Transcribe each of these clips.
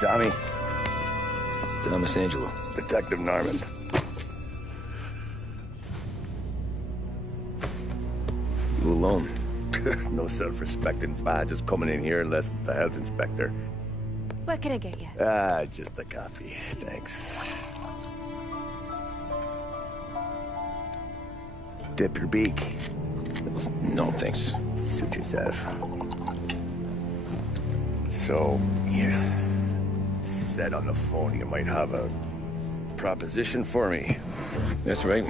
Tommy. Thomas Angelo. Detective Norman. You alone? No self-respecting badges coming in here unless it's the health inspector. What can I get you? Just a coffee. Thanks. Dip your beak. No, thanks. Suit yourself. So, you said on the phone you might have a proposition for me. That's right.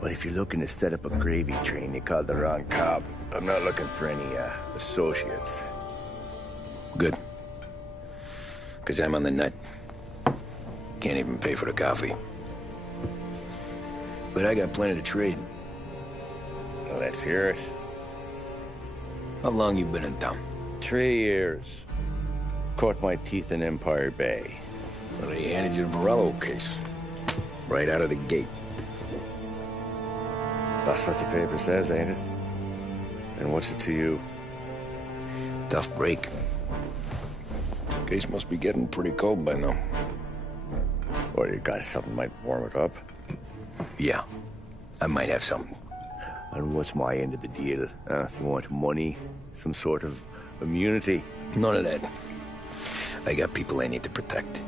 Well, if you're looking to set up a gravy train, you called the wrong cop. I'm not looking for any, associates. Good. Because I'm on the nut. Can't even pay for the coffee. But I got plenty to trade. Well, let's hear it. How long you been in town? 3 years. Caught my teeth in Empire Bay. Well, they handed you the Morello case. Right out of the gate. That's what the paper says, ain't it? And what's it to you? Tough break. Case must be getting pretty cold by now. Or you got something might warm it up? Yeah, I might have something. And what's my end of the deal? You want money? Some sort of immunity? None of that. I got people I need to protect.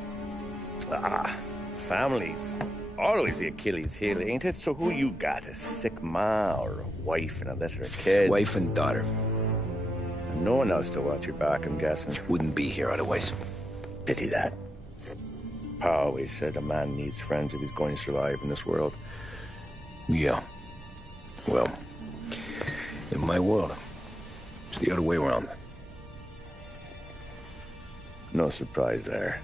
Families. Always the Achilles heel, ain't it? So who you got? A sick ma or a wife and a litter of kids? Wife and daughter. And no one else to watch your back, I'm guessing. Wouldn't be here otherwise. Pity that. Pa always said a man needs friends if he's going to survive in this world. Yeah. Well, in my world, it's the other way around. No surprise there.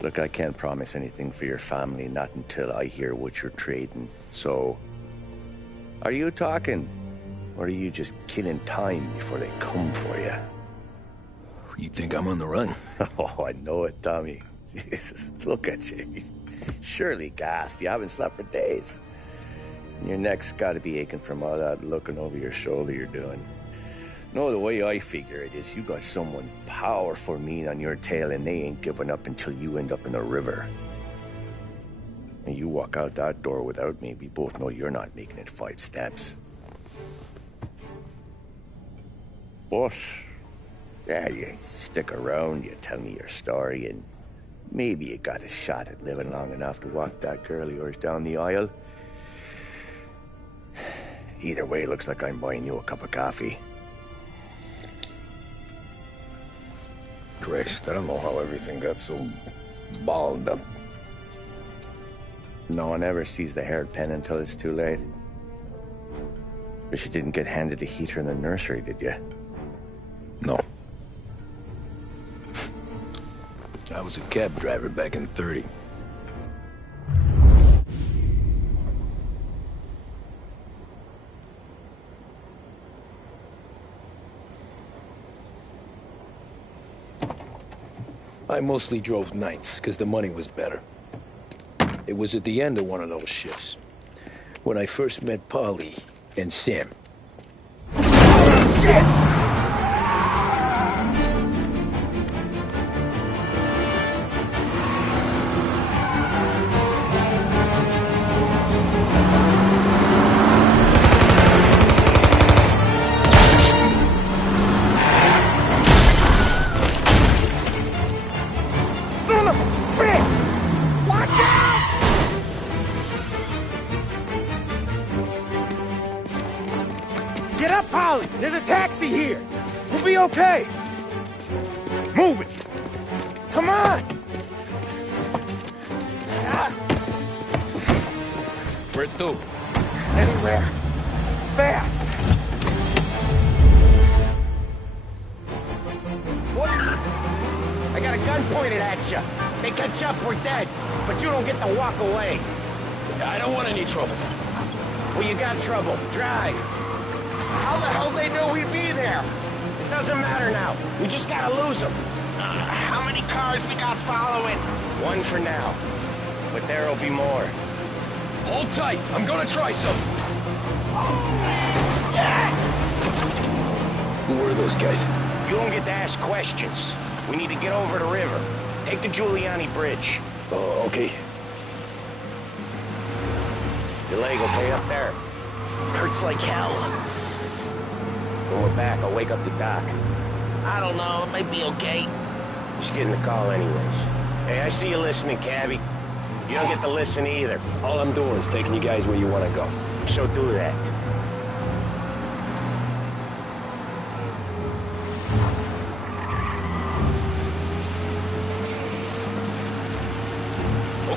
Look, I can't promise anything for your family, not until I hear what you're trading. So, are you talking? Or are you just killing time before they come for you? You think I'm on the run? Oh, I know it, Tommy. Jesus, look at you. Surely gassed. You haven't slept for days. And your neck's got to be aching from all that looking over your shoulder you're doing. No, the way I figure it is you got someone powerful mean on your tail and they ain't giving up until you end up in the river. And you walk out that door without me, we both know you're not making it 5 steps. But, yeah, you stick around, you tell me your story, and maybe you got a shot at living long enough to walk that girl of yours down the aisle. Either way, it looks like I'm buying you a cup of coffee. Christ, I don't know how everything got so balled up. No one ever sees the haired pen until it's too late. But you didn't get handed a heater in the nursery, did you? No. I was a cab driver back in '30. I mostly drove nights, because the money was better. It was at the end of one of those shifts, when I first met Polly and Sam. Shit! Get up, Polly! There's a taxi here! We'll be okay! Move it! Come on! Where to? Anywhere. Fast! What? I got a gun pointed at you. They catch up, we're dead. But you don't get to walk away. I don't want any trouble. Well, you got trouble. Drive. How the hell they knew we'd be there? Doesn't matter now. We just gotta lose them. How many cars we got following? One for now. But there'll be more. Hold tight. I'm gonna try something. Yeah! Who were those guys? You don't get to ask questions. We need to get over the river. Take the Giuliani Bridge. Oh, okay. Your leg okay up there? Hurts like hell. When we're back, I'll wake up the doc. I don't know, it might be okay. Just getting the call anyways. Hey, I see you listening, cabbie. You don't get to listen either. All I'm doing is taking you guys where you want to go. So do that.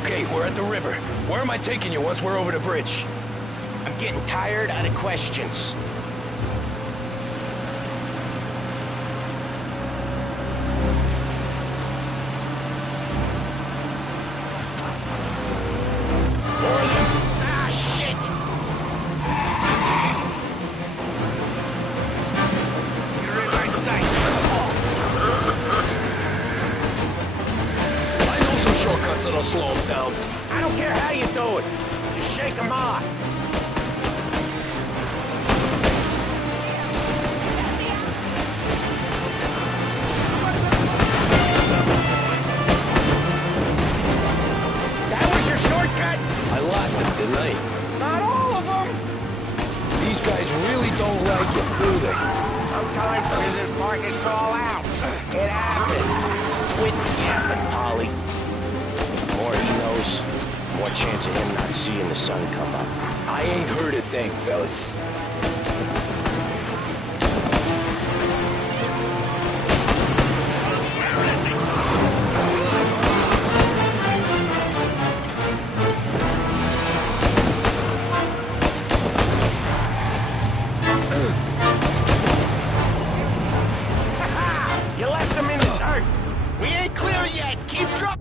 Okay, we're at the river. Where am I taking you once we're over the bridge? I'm getting tired of the questions. More of them. Ah, shit! You're in my sight. I know some shortcuts that'll slow them down. I don't care how you do it. Just shake them off. That was your shortcut? I lost it, didn't I? Not all of them. These guys really don't like you, do they? Sometimes business partners fall out. It happens. Quit yapping, Polly. The more he knows, the more chance of him not seeing the sun come up. I ain't heard a thing, fellas. You left him in the dirt. We ain't clear yet. Keep driving.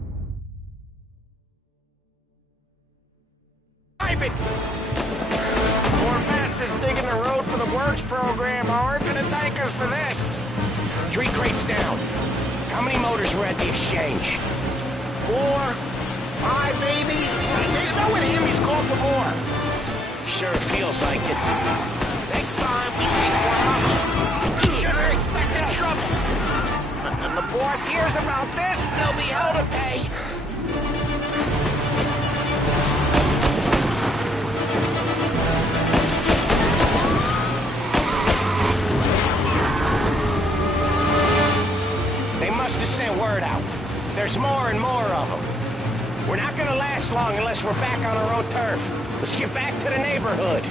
More bastards digging the road for the works program aren't gonna thank us for this. 3 crates down. How many motors were at the exchange? 4, 5, maybe. You know with him, he's called for more. Sure feels like it. Next time, we take more muscle. You should have expected trouble. When the boss hears about this, there'll be hell to pay. They must have sent word out. There's more and more of them. We're not gonna last long unless we're back on our own turf. Let's get back to the neighborhood.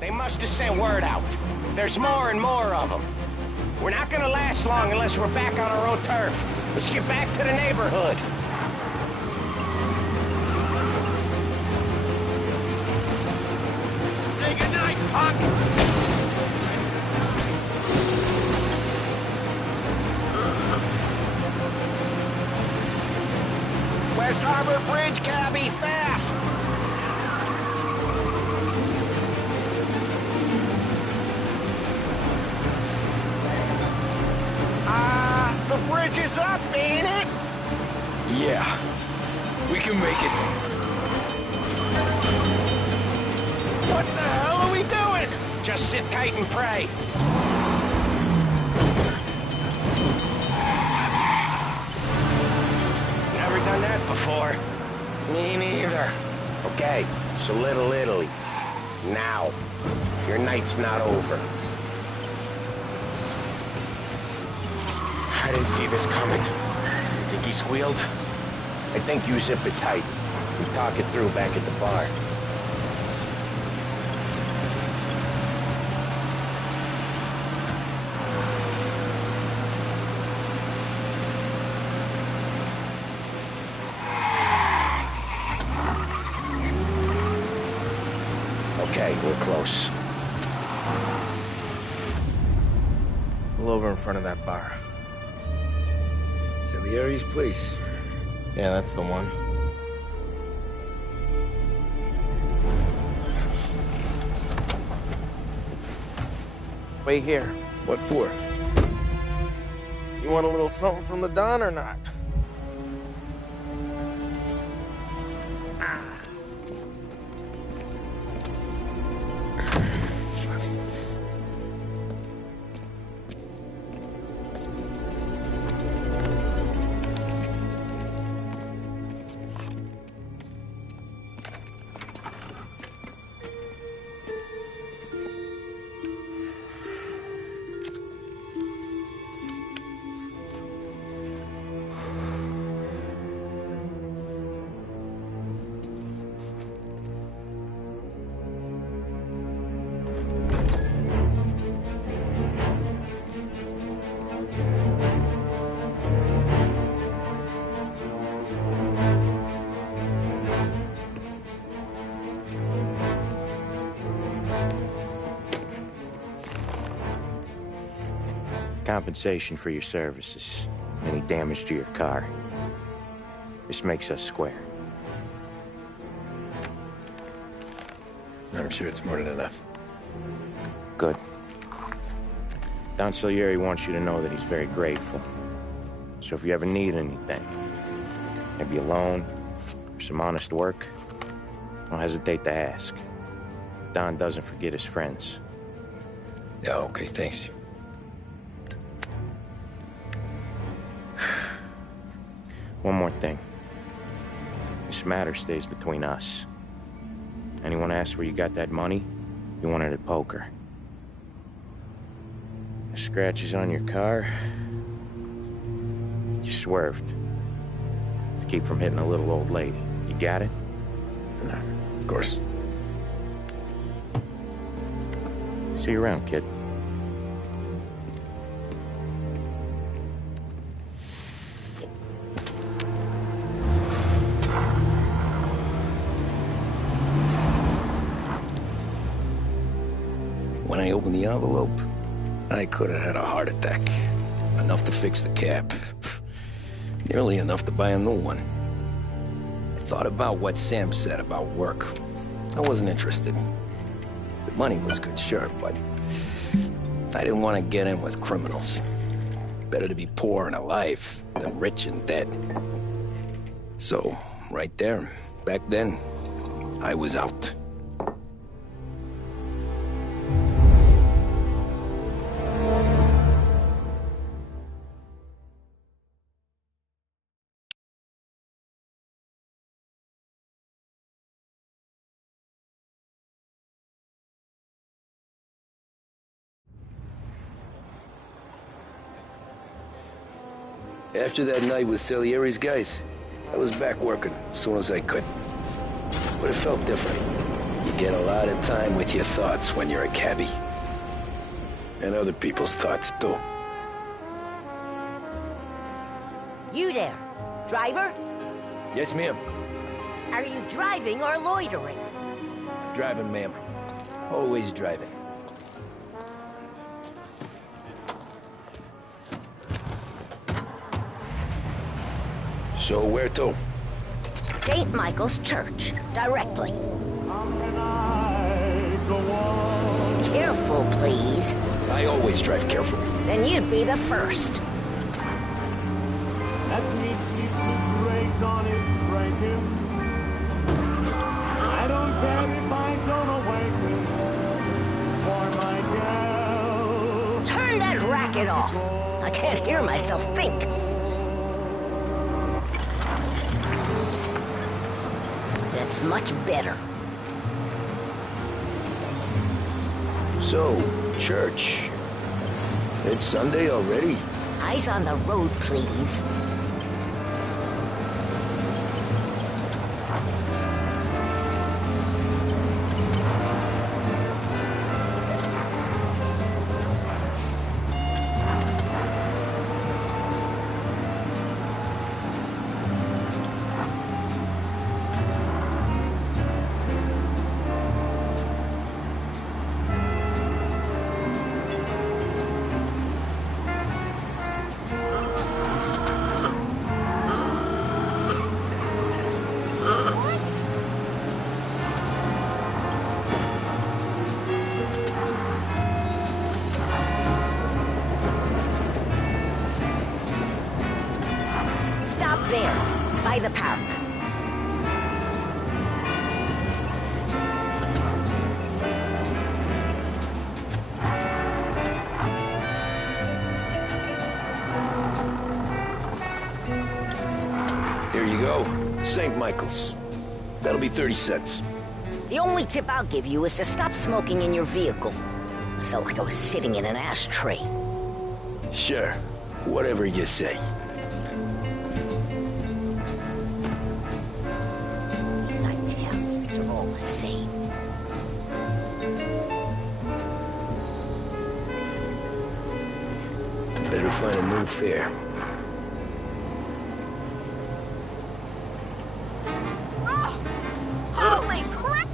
They must have sent word out. There's more and more of them. We're not gonna last long unless we're back on our own turf. Let's get back to the neighborhood. Say goodnight, punk. West Harbor Bridge, cabbie, fast! The bridge is up, ain't it? Yeah. We can make it. What the hell are we doing? Just sit tight and pray. Never done that before. Me neither. Okay, so Little Italy. Now. Your night's not over. I didn't see this coming. You think he squealed? I think you zip it tight. We talk it through back at the bar. Okay, we're close. Pull over in front of that bar. Salieri's place. Yeah, that's the one. Wait here. What for? You want a little something from the Don or not? Compensation for your services. Any damage to your car. This makes us square. I'm sure it's more than enough. Good. Don Salieri wants you to know that he's very grateful. So if you ever need anything, maybe a loan or some honest work, don't hesitate to ask. Don doesn't forget his friends. Yeah, okay, thanks. One more thing. This matter stays between us. Anyone asks where you got that money, you want it at poker. The scratches on your car, you swerved. To keep from hitting a little old lady. You got it? Of course. See you around, kid. When I opened the envelope, I could have had a heart attack. Enough to fix the cap. Nearly enough to buy a new one. I thought about what Sam said about work. I wasn't interested. The money was good, sure, but I didn't want to get in with criminals. Better to be poor and alive than rich and dead. So, right there, back then, I was out. After that night with Salieri's guys, I was back working as soon as I could. But it felt different. You get a lot of time with your thoughts when you're a cabbie. And other people's thoughts, too. You there, driver? Yes, ma'am. Are you driving or loitering? Driving, ma'am. Always driving. So where to? St. Michael's Church, directly. Careful, please. I always drive careful. Then you'd be the first. That meat keeps the brakes on it breaking. I don't care if I don't awaken for my gal. Turn that racket off. I can't hear myself think. That's much better. So, church. It's Sunday already? Eyes on the road, please. St. Michael's. That'll be 30 cents. The only tip I'll give you is to stop smoking in your vehicle. I felt like I was sitting in an ashtray. Sure. Whatever you say. These Italians are all the same. Better find a new fare. Holy crap!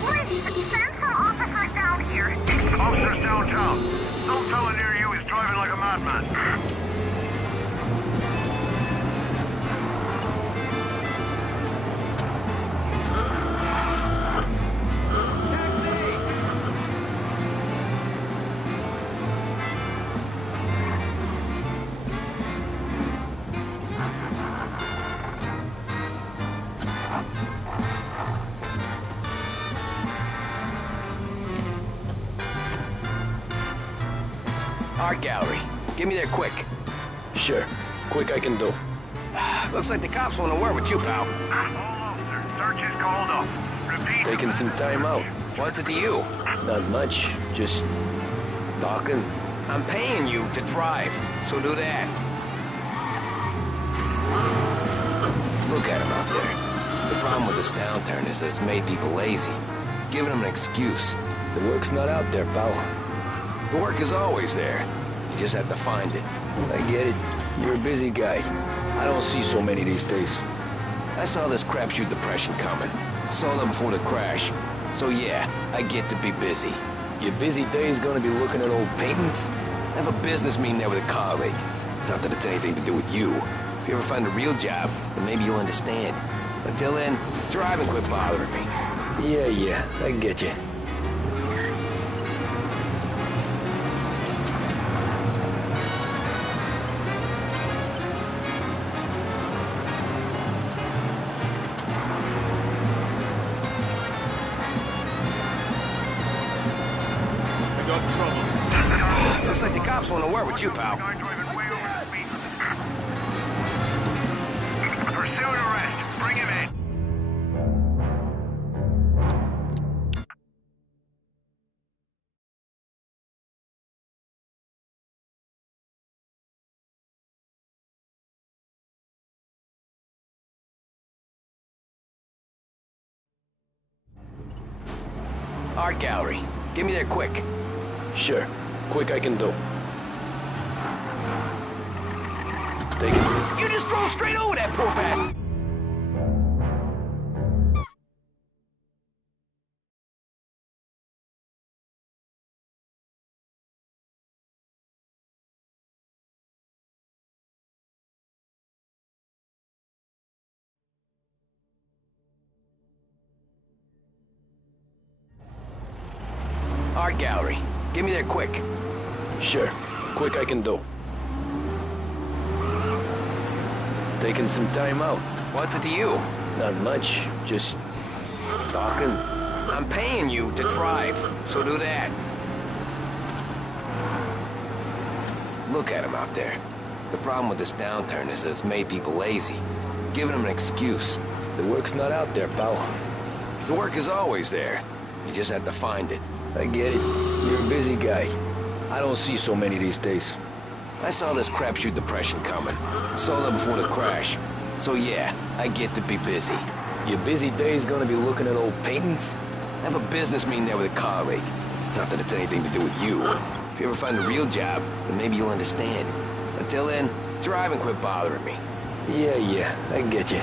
Police, send some officers down here. Officers downtown. Some fella near you is driving like a madman. Art gallery. Get me there quick. Sure. Quick I can do. Looks like the cops want to work with you, pal. All officers, search is called up. Repeat. Taking some time out. What's it to you? Not much. Just talking. I'm paying you to drive, so do that. Look at him out there. The problem with this downturn is that it's made people lazy, giving them an excuse. The work's not out there, pal. The work is always there. You just have to find it. I get it. You're a busy guy. I don't see so many these days. I saw this crapshoot depression coming. Saw that before the crash. So yeah, I get to be busy. Your busy day's gonna be looking at old paintings? I have a business meeting there with a colleague. Not that it's anything to do with you. If you ever find a real job, then maybe you'll understand. Until then, drive and quit bothering me. Yeah, I get you. Looks like the cops want to work with you, pal. Guy driving way over the speed limit. Pursuit arrest. Bring him in. Art gallery. Get me there quick. Sure. Quick I can do. Take it. You just drove straight over that poor bastard. Art gallery. Get me there quick. Sure. Quick I can do. Taking some time out. What's it to you? Not much. Just talking. I'm paying you to drive, so do that. Look at him out there. The problem with this downturn is that it's made people lazy, giving them an excuse. The work's not out there, pal. The work is always there. You just have to find it. I get it. You're a busy guy. I don't see so many these days. I saw this crapshoot depression coming. Saw that before the crash. So yeah, I get to be busy. Your busy day's gonna be looking at old paintings? I have a business meeting there with a colleague. Not that it's anything to do with you. If you ever find a real job, then maybe you'll understand. Until then, drive and quit bothering me. Yeah, I get you.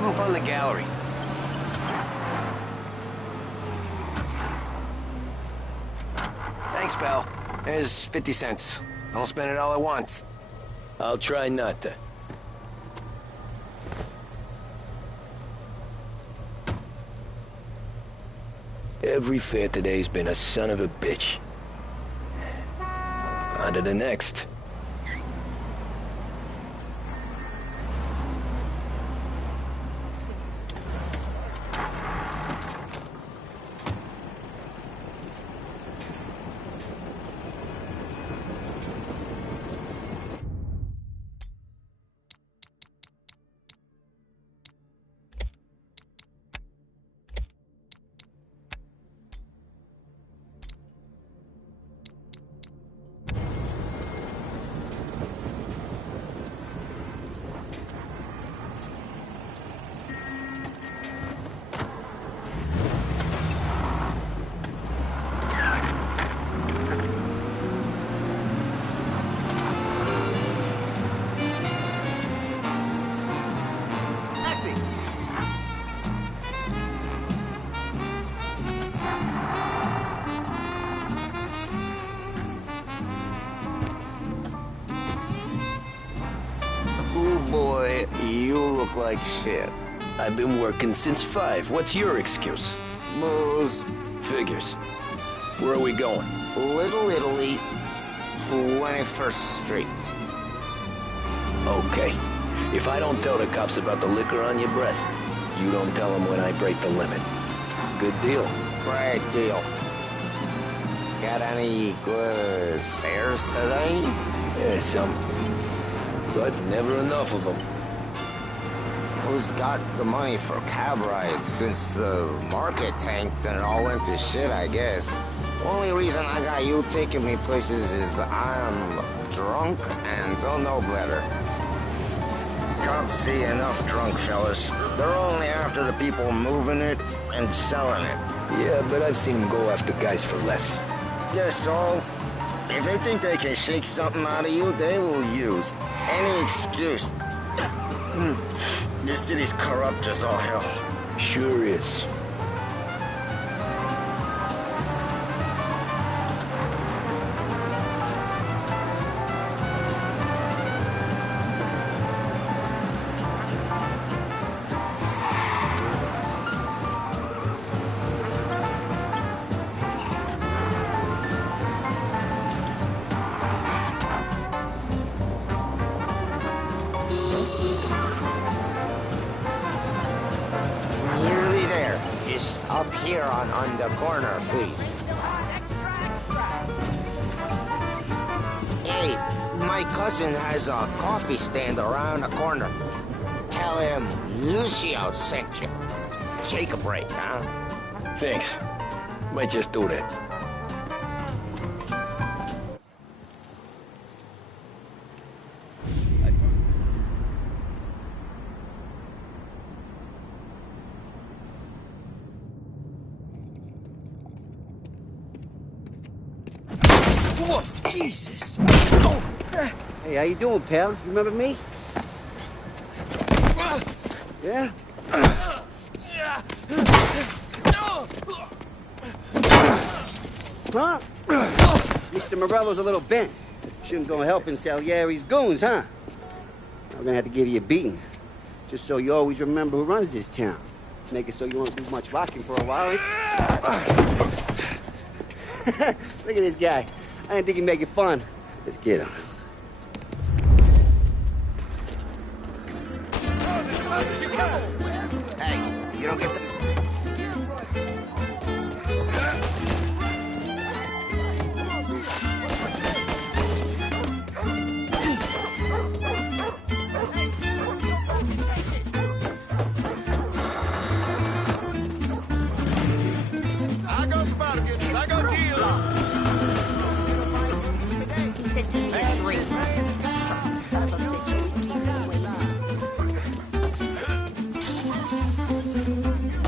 up in front of the gallery. Thanks, pal. There's 50 cents. Don't spend it all at once. I'll try not to. Every fare today's been a son of a bitch. On to the next. Boy, you look like shit. I've been working since 5. What's your excuse? Booze. Figures. Where are we going? Little Italy, 21st Street. Okay. If I don't tell the cops about the liquor on your breath, you don't tell them when I break the limit. Good deal. Great deal. Got any good fares today? There's some. But never enough of them. Who's got the money for cab rides since the market tanked and it all went to shit, I guess? Only reason I got you taking me places is I'm drunk and don't know better. Cops see enough drunk fellas. They're only after the people moving it and selling it. Yeah, but I've seen them go after guys for less. Guess so. If they think they can shake something out of you, they will use any excuse. This city's corrupt as all hell. Sure is. Up here on the corner, please. Hey, my cousin has a coffee stand around the corner. Tell him Lucio sent you. Take a break, huh? Thanks. Might just do that. Whoa, Jesus! Hey, how you doing, pal? You remember me? Yeah? Huh? Mr. Morello's a little bent. Shouldn't go helping Salieri's goons, huh? I'm gonna have to give you a beating. Just so you always remember who runs this town. Make it so you won't do much rocking for a while. Look at this guy. I didn't think he'd make it fun. Let's get him. Hey, you don't get the... I got bargains, I got deals. He said to me at 3. Son of a bitch, always keep me waiting.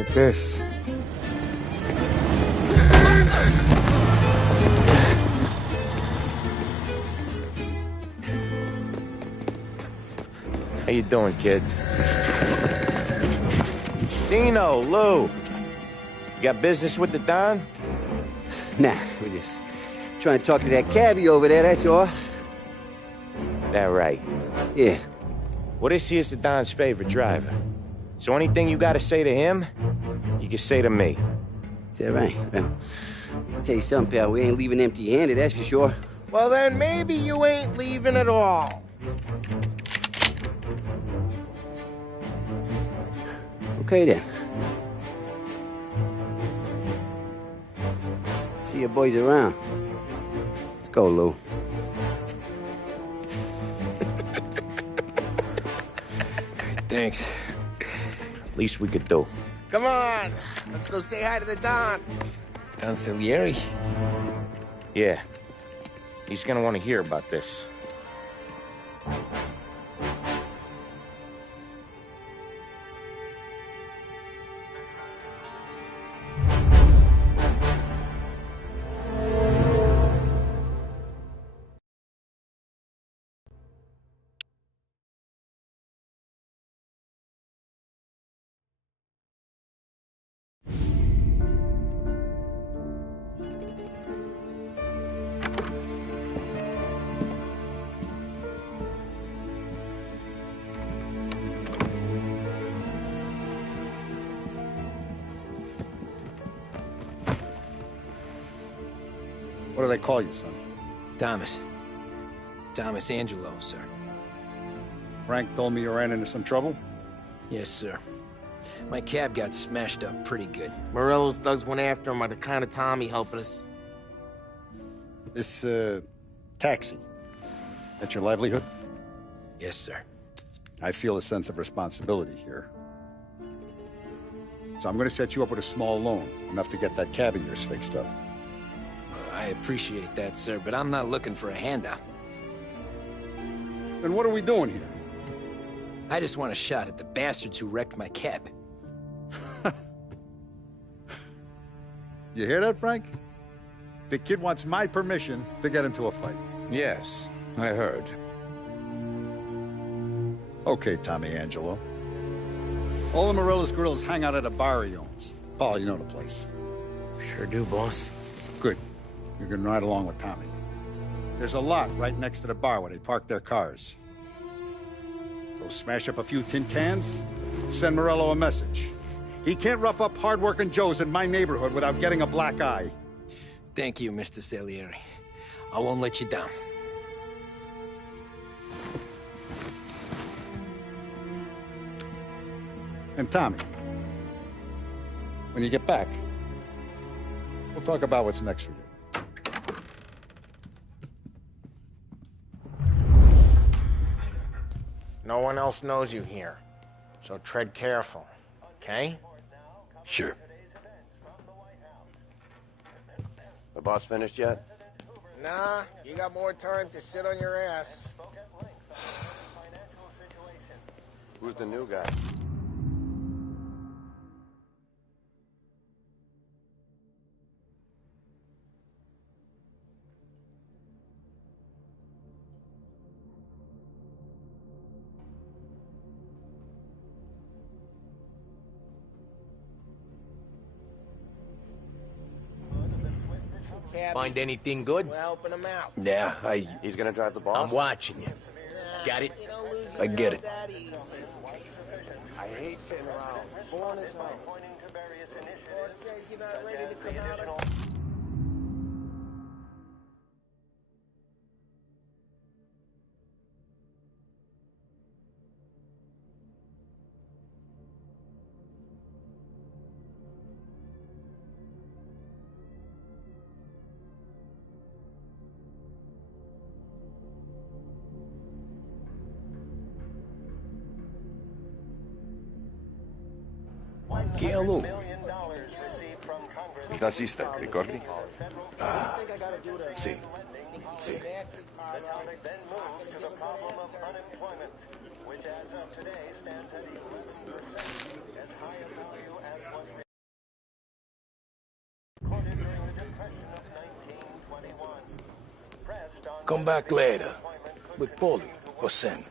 Look at this. How you doing, kid? Dino, Lou. You got business with the Don? Nah, we're just trying to talk to that cabbie over there, that's all. That right. Yeah. Well, this here's the Don's favorite driver. So anything you gotta say to him, you can say to me. Is that right? Well, I'll tell you something, pal. We ain't leaving empty-handed, that's for sure. Well, then maybe you ain't leaving at all. Okay, then. See you boys around. Let's go, Lou. Thanks. Least we could do. Come on, let's go say hi to the Don. Don Salieri? Yeah. He's gonna want to hear about this. What do they call you, son? Thomas. Thomas Angelo, sir. Frank told me you ran into some trouble? Yes, sir. My cab got smashed up pretty good. Morello's thugs went after him by the kind of Tommy helping us. This, taxi. That's your livelihood? Yes, sir. I feel a sense of responsibility here. So I'm gonna set you up with a small loan, enough to get that cab of yours fixed up. I appreciate that, sir, but I'm not looking for a handout. Then what are we doing here? I just want a shot at the bastards who wrecked my cab. You hear that, Frank? The kid wants my permission to get into a fight. Yes, I heard. Okay, Tommy Angelo. All the Morello's girls hang out at a bar he owns. Paul, you know the place. Sure do, boss. Good. You can ride along with Tommy. There's a lot right next to the bar where they park their cars. Go smash up a few tin cans, send Morello a message. He can't rough up hard-working Joes in my neighborhood without getting a black eye. Thank you, Mr. Salieri. I won't let you down. And Tommy, when you get back, we'll talk about what's next for you. No one else knows you here, so tread careful, okay? Sure. The boss finished yet? Nah, you got more time to sit on your ass. Who's the new guy? Find anything good? We're helping him out. Yeah, He's gonna drive the boss? I'm watching you. Got it? I get it. I hate sitting around. Born as hell. Chielo. Il tassista, ricordi? Ah, sì, sì. come back later. With Paulie or Sen.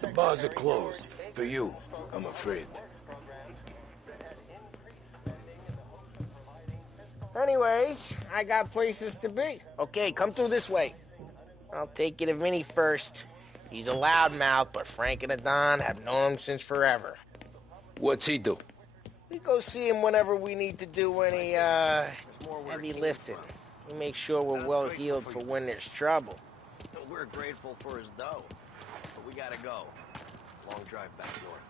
The bars are closed. For you, I'm afraid. Anyways, I got places to be. Okay, come through this way. I'll take you to Vinny first. He's a loudmouth, but Frank and the Don have known him since forever. What's he do? We go see him whenever we need to do any, heavy lifting. We make sure we're well heeled for when there's trouble. We're grateful for his dough, but we gotta go. Long drive back north.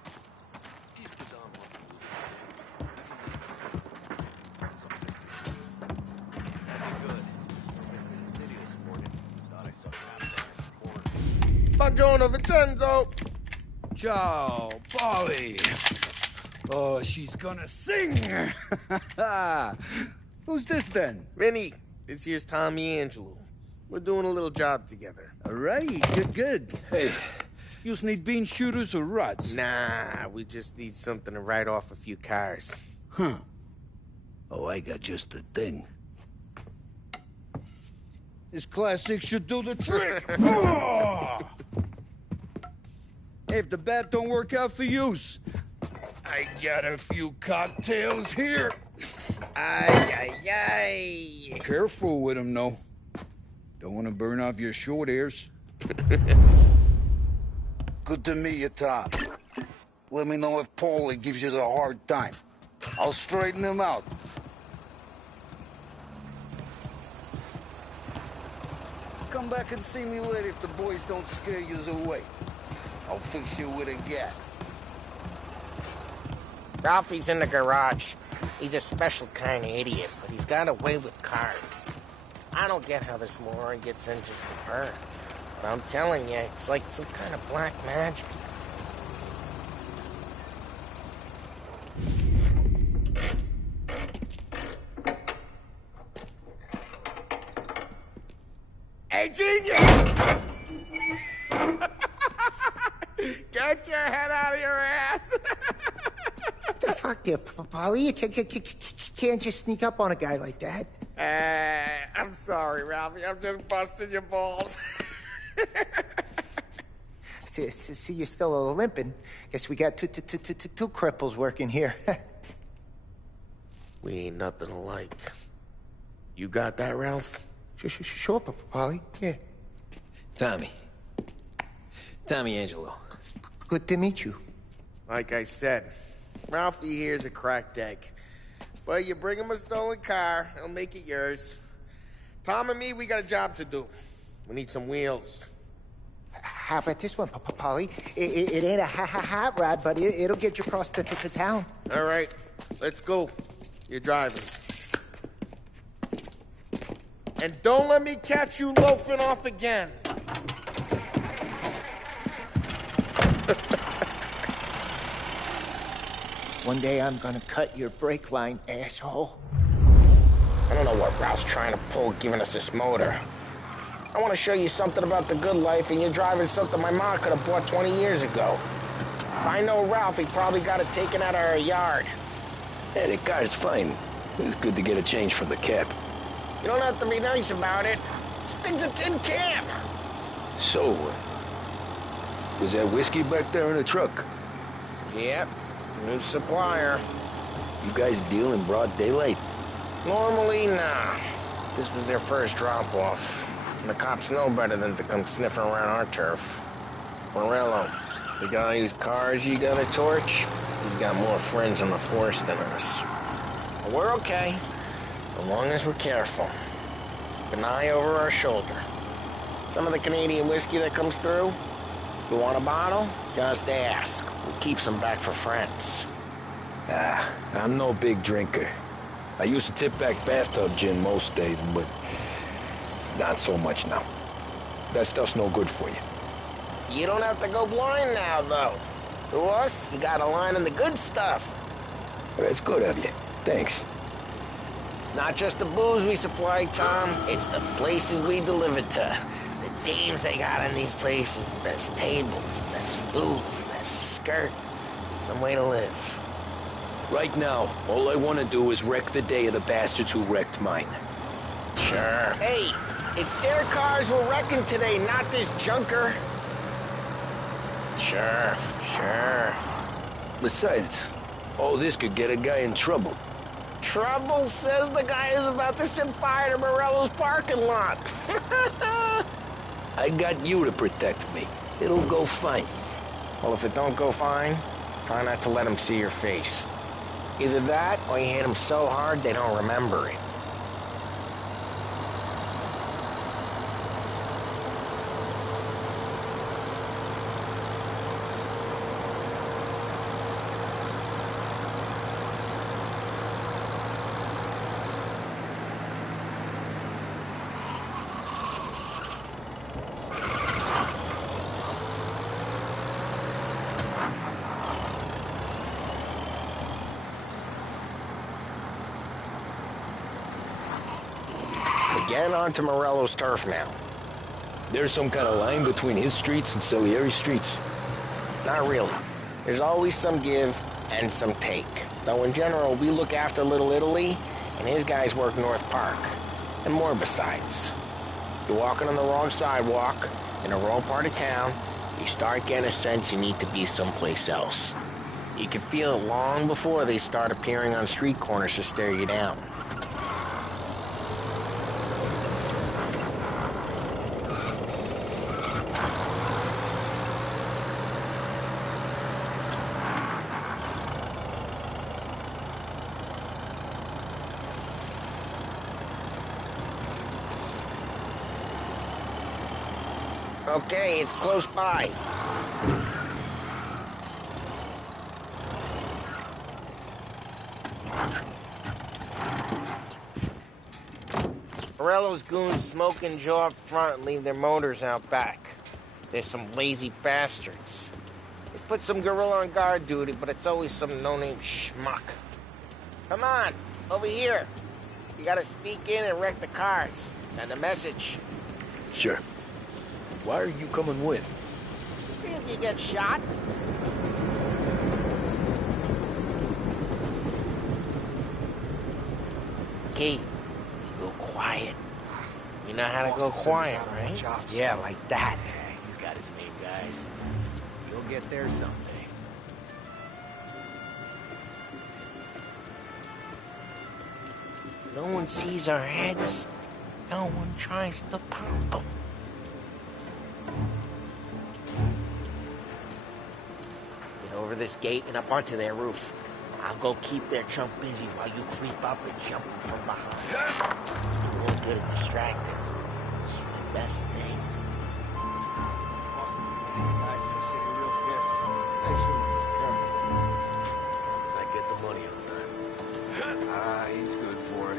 Buongiorno, Vincenzo. Ciao, Polly. Oh, she's gonna sing. Who's this then? Vinny, this here's Tommy Angelo. We're doing a little job together. All right, good. Hey, you need bean shooters or rods? Nah, we just need something to write off a few cars. Huh. Oh, I got just the thing. This classic should do the trick. Oh! Hey, if the bat don't work out for yous, I got a few cocktails here. Ay. Careful with them, though. Don't want to burn off your short hairs. Good to meet you, Tom. Let me know if Paulie gives you the hard time. I'll straighten him out. Come back and see me later if the boys don't scare yous away. I'll fix you with a gat. Ralphie's in the garage. He's a special kind of idiot, but he's got a way with cars. I don't get how this moron gets engines to burn. But I'm telling you, it's like some kind of black magic. Hey, genius! Get your head out of your ass! What the fuck there, Polly? You can't just sneak up on a guy like that. I'm sorry, Ralphie. I'm just busting your balls. See, you're still limping. Guess we got two cripples working here. We ain't nothing alike. You got that, Ralph? Sure, Polly. Yeah. Tommy Angelo. Good to meet you. Like I said, Ralphie here's a cracked egg. But you bring him a stolen car, he'll make it yours. Tom and me, we got a job to do. We need some wheels. How about this one, Polly? It ain't a hot rod, but it'll get you across to town. All right, let's go. You're driving. And don't let me catch you loafing off again. One day I'm gonna cut your brake line, asshole. I don't know what Ralph's trying to pull giving us this motor. I want to show you something about the good life, and you're driving something my mom could have bought 20 years ago. If I know Ralph, he probably got it taken out of our yard. Hey, the car's fine. It's good to get a change from the cap. You don't have to be nice about it. This thing's a tin can. So, was that whiskey back there in the truck? Yep, new supplier. You guys deal in broad daylight? Normally, nah. This was their first drop-off. And the cops know better than to come sniffing around our turf. Morello, the guy whose cars you got a torch, he's got more friends on the force than us. But we're okay, so long as we're careful. Keep an eye over our shoulder. Some of the Canadian whiskey that comes through, you want a bottle? Just ask. We keep some back for friends. I'm no big drinker. I used to tip back bathtub gin most days, but not so much now. That stuff's no good for you. You don't have to go blind now, though. To us, you got a line on the good stuff. That's good of you. Thanks. Not just the booze we supply, Tom. It's the places we deliver to. The dames they got in these places. Best tables, best food, best skirt. Some way to live. Right now, all I want to do is wreck the day of the bastards who wrecked mine. Sure. Hey, It's their cars we're wrecking today, not this junker. Sure. Besides, all this could get a guy in trouble. Trouble, says the guy who's about to set fire to Morello's parking lot. I got you to protect me. It'll go fine. Well, if it don't go fine, try not to let them see your face. Either that, or you hit them so hard they don't remember it. Get onto Morello's turf now. There's some kind of line between his streets and Salieri's streets? Not really. There's always some give and some take. Though in general, we look after Little Italy, and his guys work North Park. And more besides. You're walking on the wrong sidewalk, in the wrong part of town, you start getting a sense you need to be someplace else. You can feel it long before they start appearing on street corners to stare you down. Okay, it's close by. Morello's goons smoke and jaw up front and leave their motors out back. They're some lazy bastards. They put some gorilla on guard duty, but it's always some no-name schmuck. Come on, over here. You gotta sneak in and wreck the cars. Send a message. Sure. Why are you coming with? To see if you get shot. Key, go quiet. You know how to go quiet, right? Yeah, like that. He's got his main guys. You'll get there someday. No one sees our heads. No one tries to pop them. Get over this gate and up onto their roof. I'll go keep their chump busy while you creep up and jump him from behind. You won't get it distracted. It's the best thing. I get the money on time. He's good for it.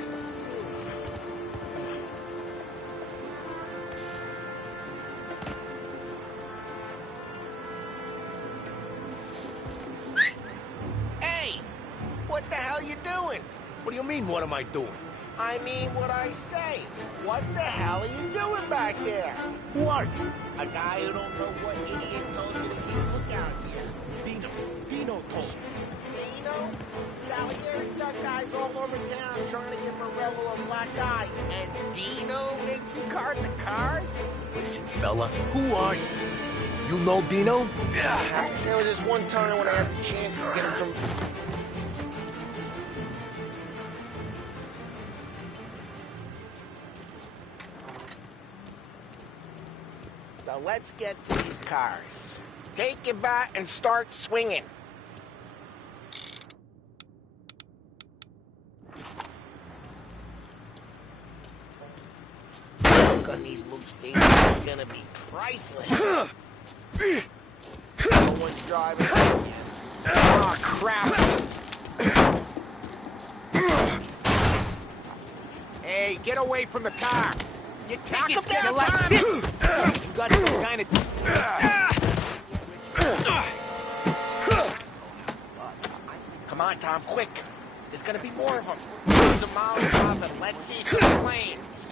Hey! What the hell you doing? What do you mean, what am I doing? I mean what I say. What the hell are you doing back there? Who are you? A guy who don't know what idiot told you to keep a lookout here. Dino told me. Dino? Salieri's got guys all over town trying to give Morello a black eye. And Dino makes you cart the cars? Listen, fella, who are you? You know Dino? Yeah. There was this one time when I had the chance to get him from... So let's get to these cars. Take your bat and start swinging. Look on these moves' faces is gonna be priceless. No one's driving. Oh, crap. Hey, get away from the car. Your ticket's down, gonna like Tom. this. You got some kind of... Come on, Tom, quick. There's gonna be more of them. Use a Molotov and let's see some flames.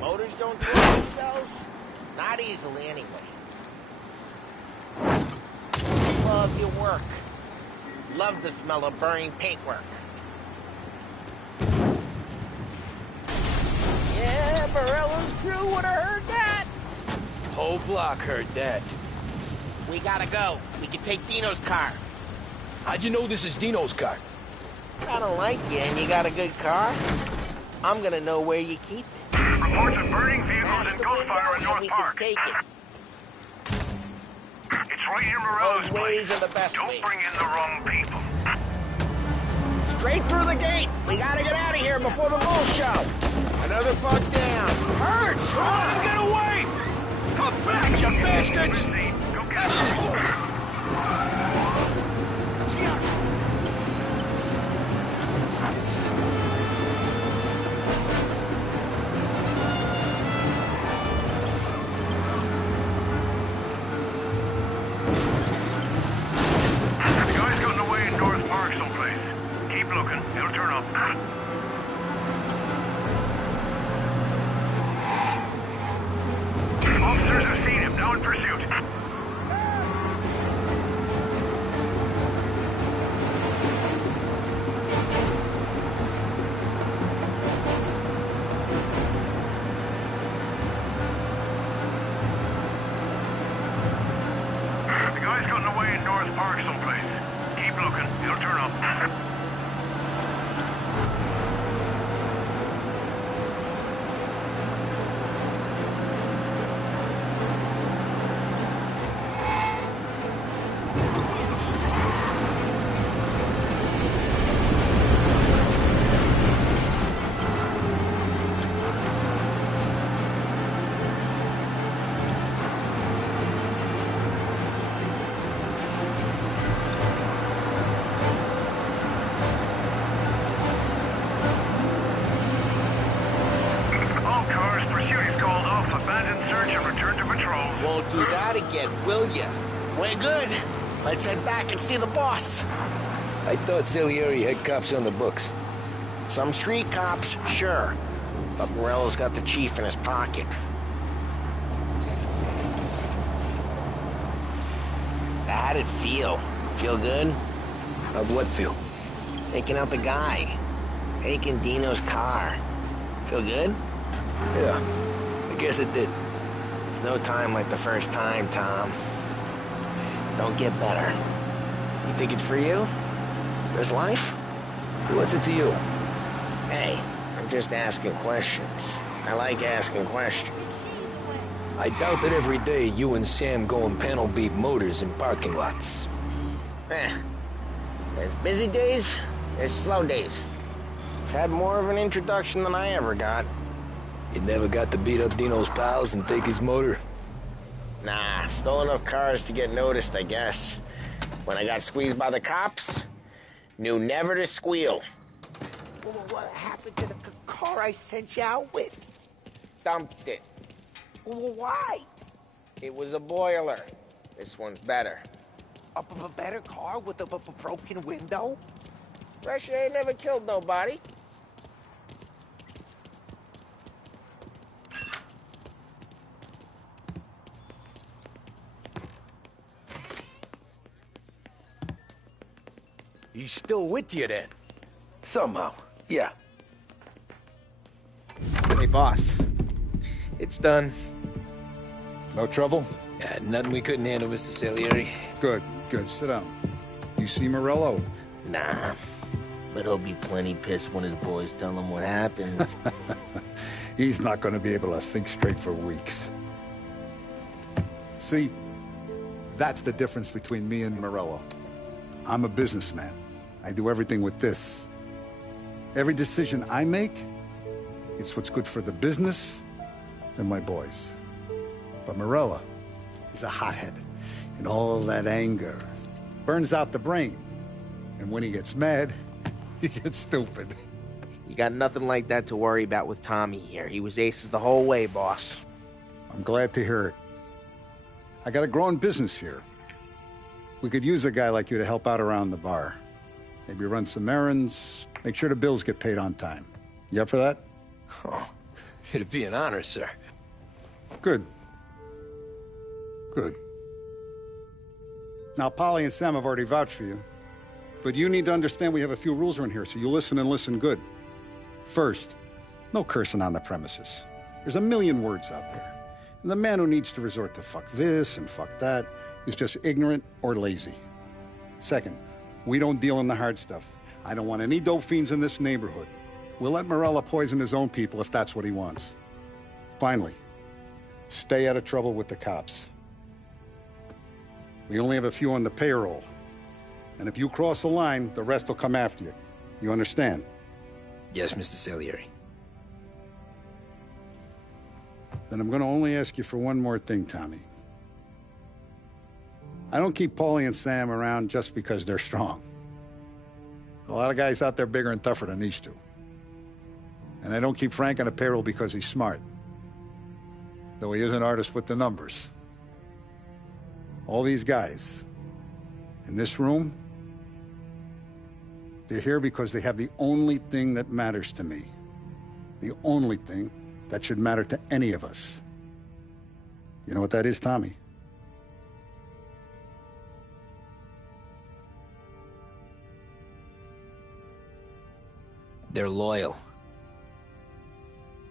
Motors don't throw themselves? Not easily, anyway. Love your work. Love the smell of burning paintwork. Yeah, Morello's crew would have heard that. Whole block heard that. We gotta go. We can take Dino's car. How'd you know this is Dino's car? I don't like you and you got a good car. I'm gonna know where you keep it. Reports of burning vehicles and gunfire in North Park. Take it. It's right near Morello's Those ways place. are the best Don't ways. bring in the wrong people. Straight through the gate. We gotta get out of here before the bull show. Another fuck down. Hurts. Get away! Come back, you bastards! Go get him. The guy's gotten away in North Park someplace. Keep looking. He'll turn up. Officers have seen him. Now in pursuit. The guy's gotten away in North Park someplace. Keep looking. He'll turn up. All cars, pursuit is called off. Abandon search and return to patrol. Won't do that again, will ya? We're good. Let's head back and see the boss. I thought Salieri had cops on the books. Some street cops, sure. But Morello's got the chief in his pocket. How'd it feel? Feel good? How'd what feel? Taking out the guy. Taking Dino's car. Feel good? Yeah, I guess it did. There's no time like the first time, Tom. Don't get better. You think it's for you? This life? What's it to you? Hey, I'm just asking questions. I like asking questions. I doubt that every day you and Sam go and panel beat motors in parking lots. There's busy days, there's slow days. I've had more of an introduction than I ever got. You never got to beat up Dino's pals and take his motor? Nah, stole enough cars to get noticed, I guess. When I got squeezed by the cops, knew never to squeal. What happened to the car I sent you out with? Dumped it. Why? It was a boiler. This one's better. A better car with a broken window? Fresh air never killed nobody. He's still with you then? Somehow, yeah. Hey, boss. It's done. No trouble? Yeah, nothing we couldn't handle, Mr. Salieri. Good, good. Sit down. You see Morello? Nah, but he'll be plenty pissed when his boys tell him what happened. He's not going to be able to think straight for weeks. See, that's the difference between me and Morello. I'm a businessman. I do everything with this. Every decision I make, it's what's good for the business and my boys. But Morello is a hothead, and all that anger burns out the brain. And when he gets mad, he gets stupid. You got nothing like that to worry about with Tommy here. He was aces the whole way, boss. I'm glad to hear it. I got a growing business here. We could use a guy like you to help out around the bar. Maybe run some errands, make sure the bills get paid on time. You up for that? Oh, it'd be an honor, sir. Good. Good. Now, Polly and Sam have already vouched for you. But you need to understand we have a few rules around here, so you listen and listen good. First, no cursing on the premises. There's a million words out there. And the man who needs to resort to fuck this and fuck that is just ignorant or lazy. Second, we don't deal in the hard stuff. I don't want any dope fiends in this neighborhood. We'll let Morella poison his own people if that's what he wants. Finally, stay out of trouble with the cops. We only have a few on the payroll. And if you cross the line, the rest will come after you. You understand? Yes, Mr. Salieri. Then I'm gonna only ask you for one more thing, Tommy. I don't keep Paulie and Sam around just because they're strong. A lot of guys out there bigger and tougher than these two. And I don't keep Frank on the payroll because he's smart. Though he is an artist with the numbers. All these guys in this room, they're here because they have the only thing that matters to me. The only thing that should matter to any of us. You know what that is, Tommy? They're loyal.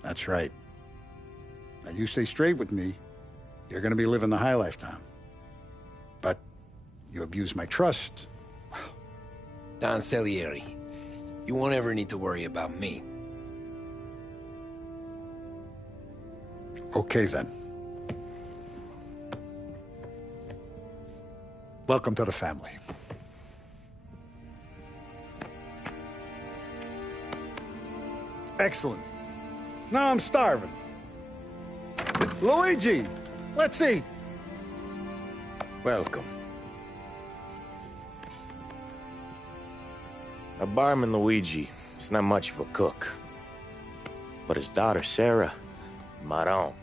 That's right. Now you stay straight with me, you're gonna be living the high life, Tom. But you abuse my trust. Don Salieri, you won't ever need to worry about me. Okay, then. Welcome to the family. Excellent. Now I'm starving. Luigi, let's eat. Welcome. A barman Luigi is not much of a cook. But his daughter, Sarah, Maron.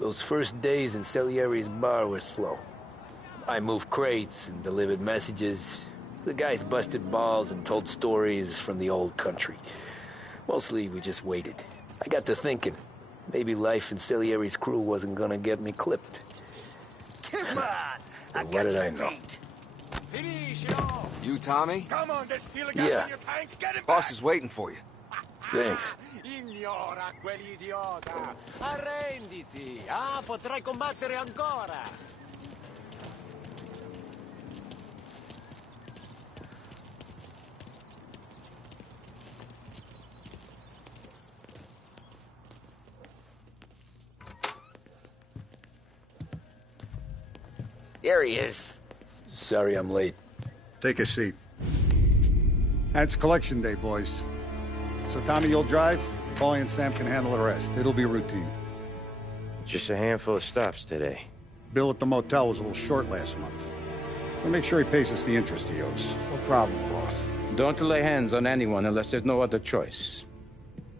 Those first days in Salieri's bar were slow. I moved crates and delivered messages. The guys busted balls and told stories from the old country. Mostly, we just waited. I got to thinking, maybe life in Salieri's crew wasn't gonna get me clipped. Come on! I What got did you I know? beat. You, Tommy? Come on, there's still a gas Yeah. in your tank. Get it Boss back. is waiting for you. Thanks. Ignora quell'idiota. Arrenditi. Ah, potrai combattere ancora. Here he is. Sorry I'm late. Take a seat. And it's collection day, boys. So Tommy, you'll drive. Paulie and Sam can handle the rest. It'll be routine. Just a handful of stops today. Bill at the motel was a little short last month. So make sure he pays us the interest he owes. No problem, boss. Don't lay hands on anyone unless there's no other choice.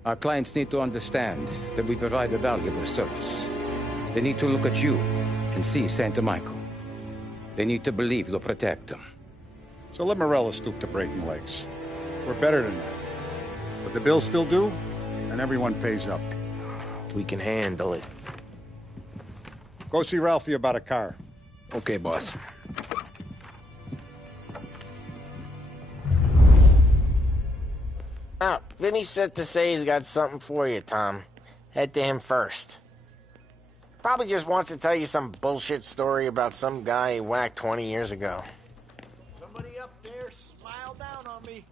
Our clients need to understand that we provide a valuable service. They need to look at you and see Santa Michael. They need to believe you'll protect them. So let Morella stoop to breaking legs. We're better than that. But the bills still due, and everyone pays up. We can handle it. Go see Ralphie about a car. Okay, boss. Oh, Vinny said to say he's got something for you, Tom. Head to him first. Probably just wants to tell you some bullshit story about some guy he whacked 20 years ago. Somebody up there smile down on me.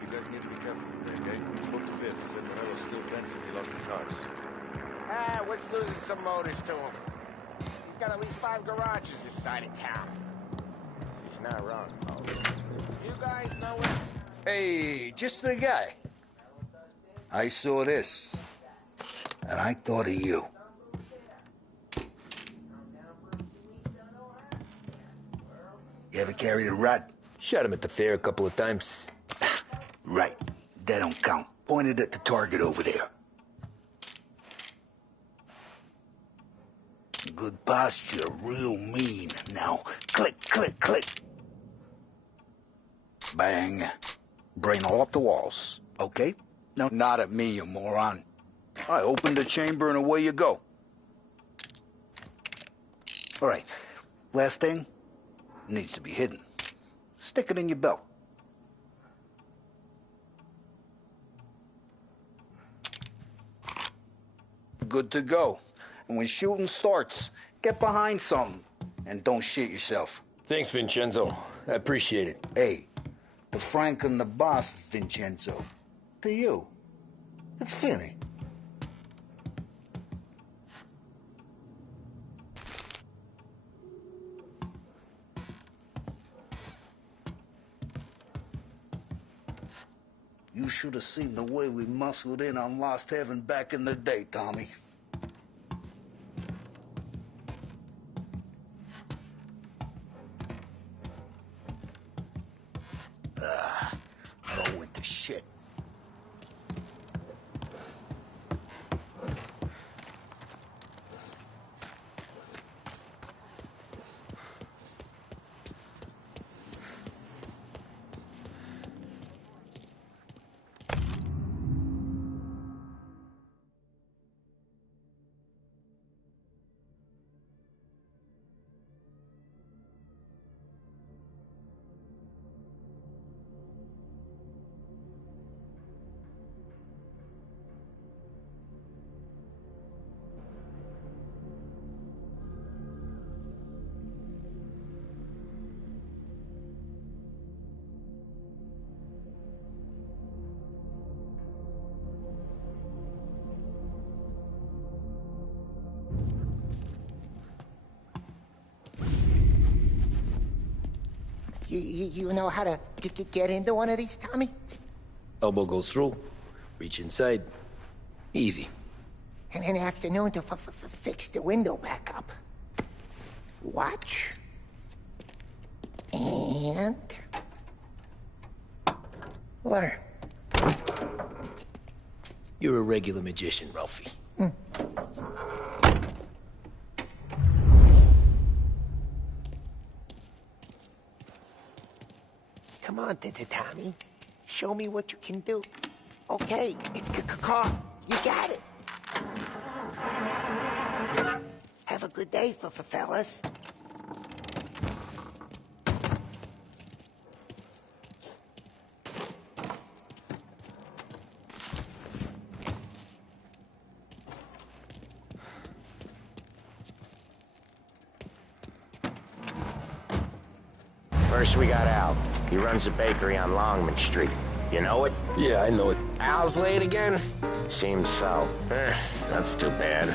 You guys need to be careful today, okay? We spoke to Viv. He said Morello's still dead since he lost the cars. Ah, what's losing some motors to him? He's got at least 5 garages this side of town. He's not wrong. Oh. You guys know him? Hey, just the guy. I saw this, and I thought of you. You ever carried a rat? Shot him at the fair a couple of times. Right. That don't count. Pointed at the target over there. Good posture, real mean. Now, click, click, click. Bang. Brain all up the walls, okay? Now, not at me, you moron. I opened the chamber and away you go. All right, last thing, needs to be hidden. Stick it in your belt. Good to go. And when shooting starts, get behind something. And don't shit yourself. Thanks, Vincenzo. I appreciate it. Hey, to Frank and the boss, Vincenzo. To you, it's Finny. You should have seen the way we muscled in on Lost Heaven back in the day, Tommy. It all went to shit. You know how to get into one of these, Tommy? Elbow goes through. Reach inside. Easy. And an afternoon to fix the window back up. Watch. And... learn. You're a regular magician, Ralphie. Come on, Tommy. Show me what you can do. Okay, it's car. You got it. Have a good day, fellas. First we got Al. He runs a bakery on Longman Street. You know it? Yeah, I know it. Al's late again? Seems so. That's too bad.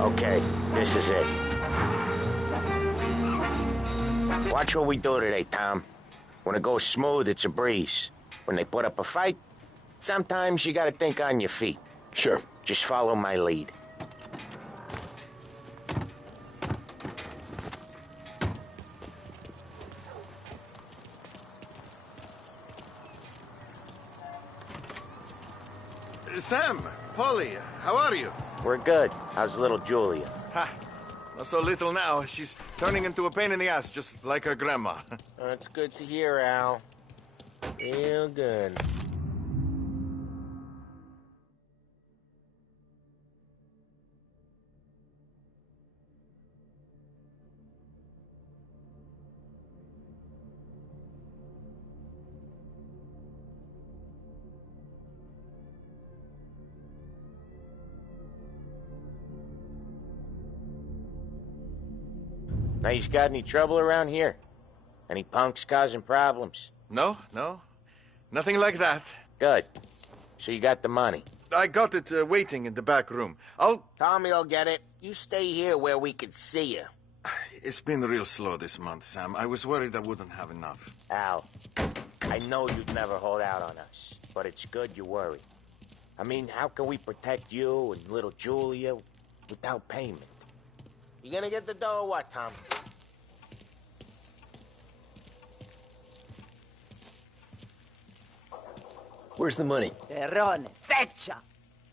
Okay, this is it. Watch what we do today, Tom. When it goes smooth, it's a breeze. When they put up a fight, sometimes you gotta think on your feet. Sure. Just follow my lead. Sam, Polly, how are you? We're good. How's little Julia? Ha! Not so little now. She's turning into a pain in the ass, just like her grandma. That's good to hear, Al. Real good. Now, you got any trouble around here? Any punks causing problems? No, no. Nothing like that. Good. So you got the money? I got it waiting in the back room. Tommy'll get it. You stay here where we can see you. It's been real slow this month, Sam. I was worried I wouldn't have enough. Al, I know you'd never hold out on us, but it's good you worry. I mean, how can we protect you and little Julia without payment? You gonna get the dough or what, Tom? Where's the money? Perrone, feccia!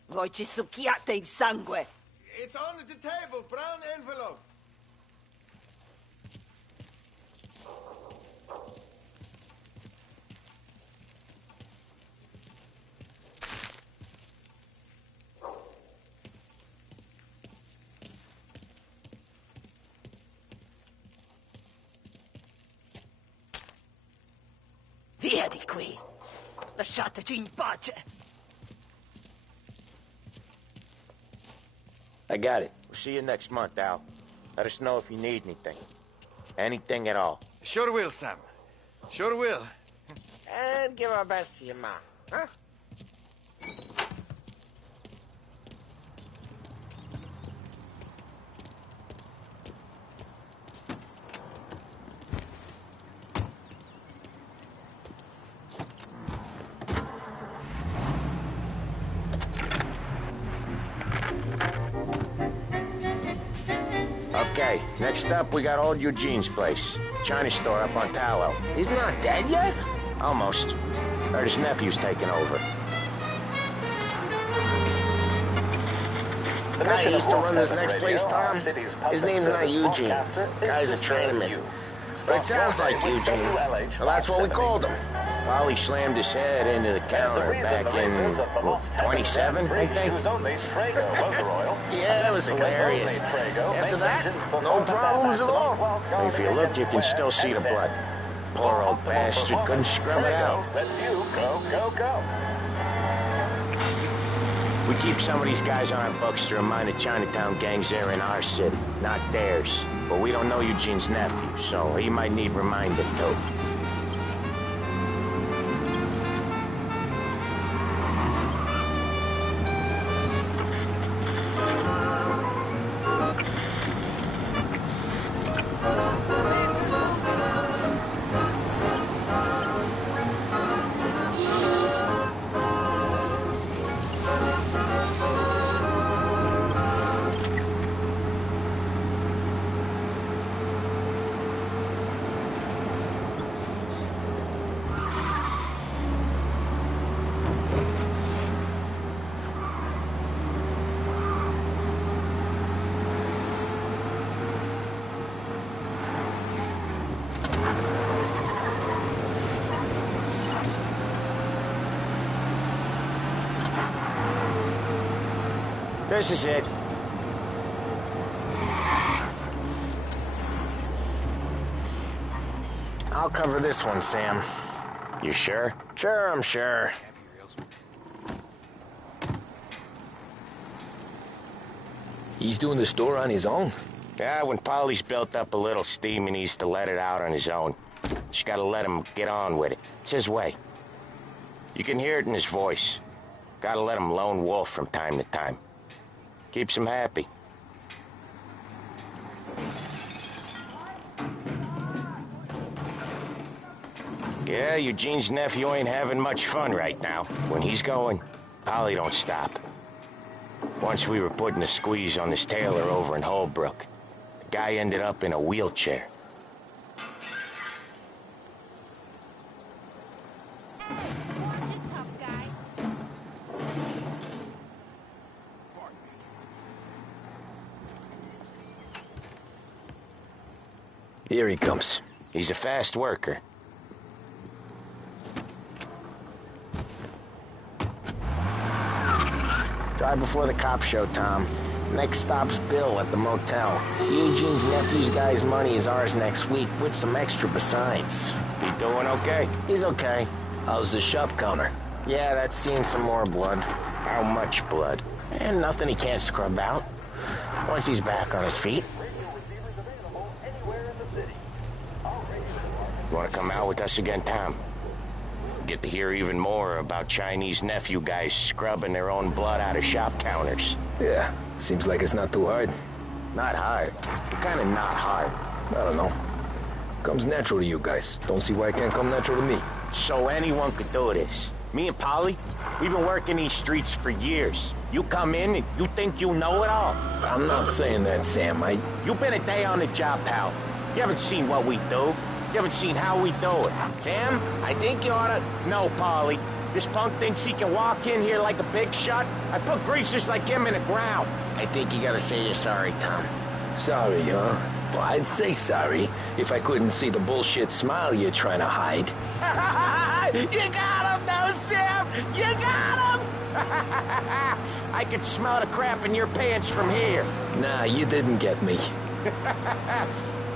Voi ci succhiate il sangue! It's on the table, brown envelope. Via di qui! Lasciateci in pace! I got it. We'll see you next month, Al. Let us know if you need anything. Anything at all. Sure will, Sam. Sure will. And give our best to your mom, huh? Okay, next up, we got old Eugene's place. China store up on Tallow. He's not dead yet? Almost. Heard his nephew's taking over. The guy who used to run this next place, Tom, his name's not Eugene. Guy's a Chinaman. But it sounds like Eugene. Well, that's what we called him. Polly slammed his head into the counter back in 27, I think. Yeah, it was hilarious. After that, no problems at all. If you look, you can still see the blood. Poor old bastard couldn't scrub it out. Let's you go, go, go. We keep some of these guys on our books to remind the Chinatown gangs they're in our city, not theirs. But we don't know Eugene's nephew, so he might need reminding too. This is it. I'll cover this one, Sam. You sure? Sure, I'm sure. He's doing the store on his own? Yeah, when Polly's built up a little steam, he needs to let it out on his own. Just gotta let him get on with it. It's his way. You can hear it in his voice. Gotta let him lone wolf from time to time. Keeps him happy. Yeah, Eugene's nephew ain't having much fun right now. When he's going, Polly don't stop. Once we were putting a squeeze on this tailor over in Holbrook. The guy ended up in a wheelchair. Here he comes. He's a fast worker. Drive before the cops show, Tom. Next stop's Bill at the motel. Eugene's nephew's guy's money is ours next week, with some extra besides. He doing okay? He's okay. How's the shop counter? Yeah, that's seen some more blood. How much blood? And nothing he can't scrub out. Once he's back on his feet. You want to come out with us again, Tom? Get to hear even more about Chinese nephew guys scrubbing their own blood out of shop counters. Yeah, seems like it's not too hard. Not hard. Kind of not hard. I don't know. Comes natural to you guys. Don't see why it can't come natural to me. So anyone could do this. Me and Polly, we've been working these streets for years. You come in and you think you know it all. I'm not saying that, Sam. You've been a day on the job, pal. You haven't seen what we do. You haven't seen how we do it. Sam, I think you oughta... No, Polly. This punk thinks he can walk in here like a big shot. I put greasers like him in the ground. I think you gotta say you're sorry, Tom. Sorry, huh? Well, I'd say sorry if I couldn't see the bullshit smile you're trying to hide. You got him, though, Sam! You got him! I could smell the crap in your pants from here. Nah, you didn't get me.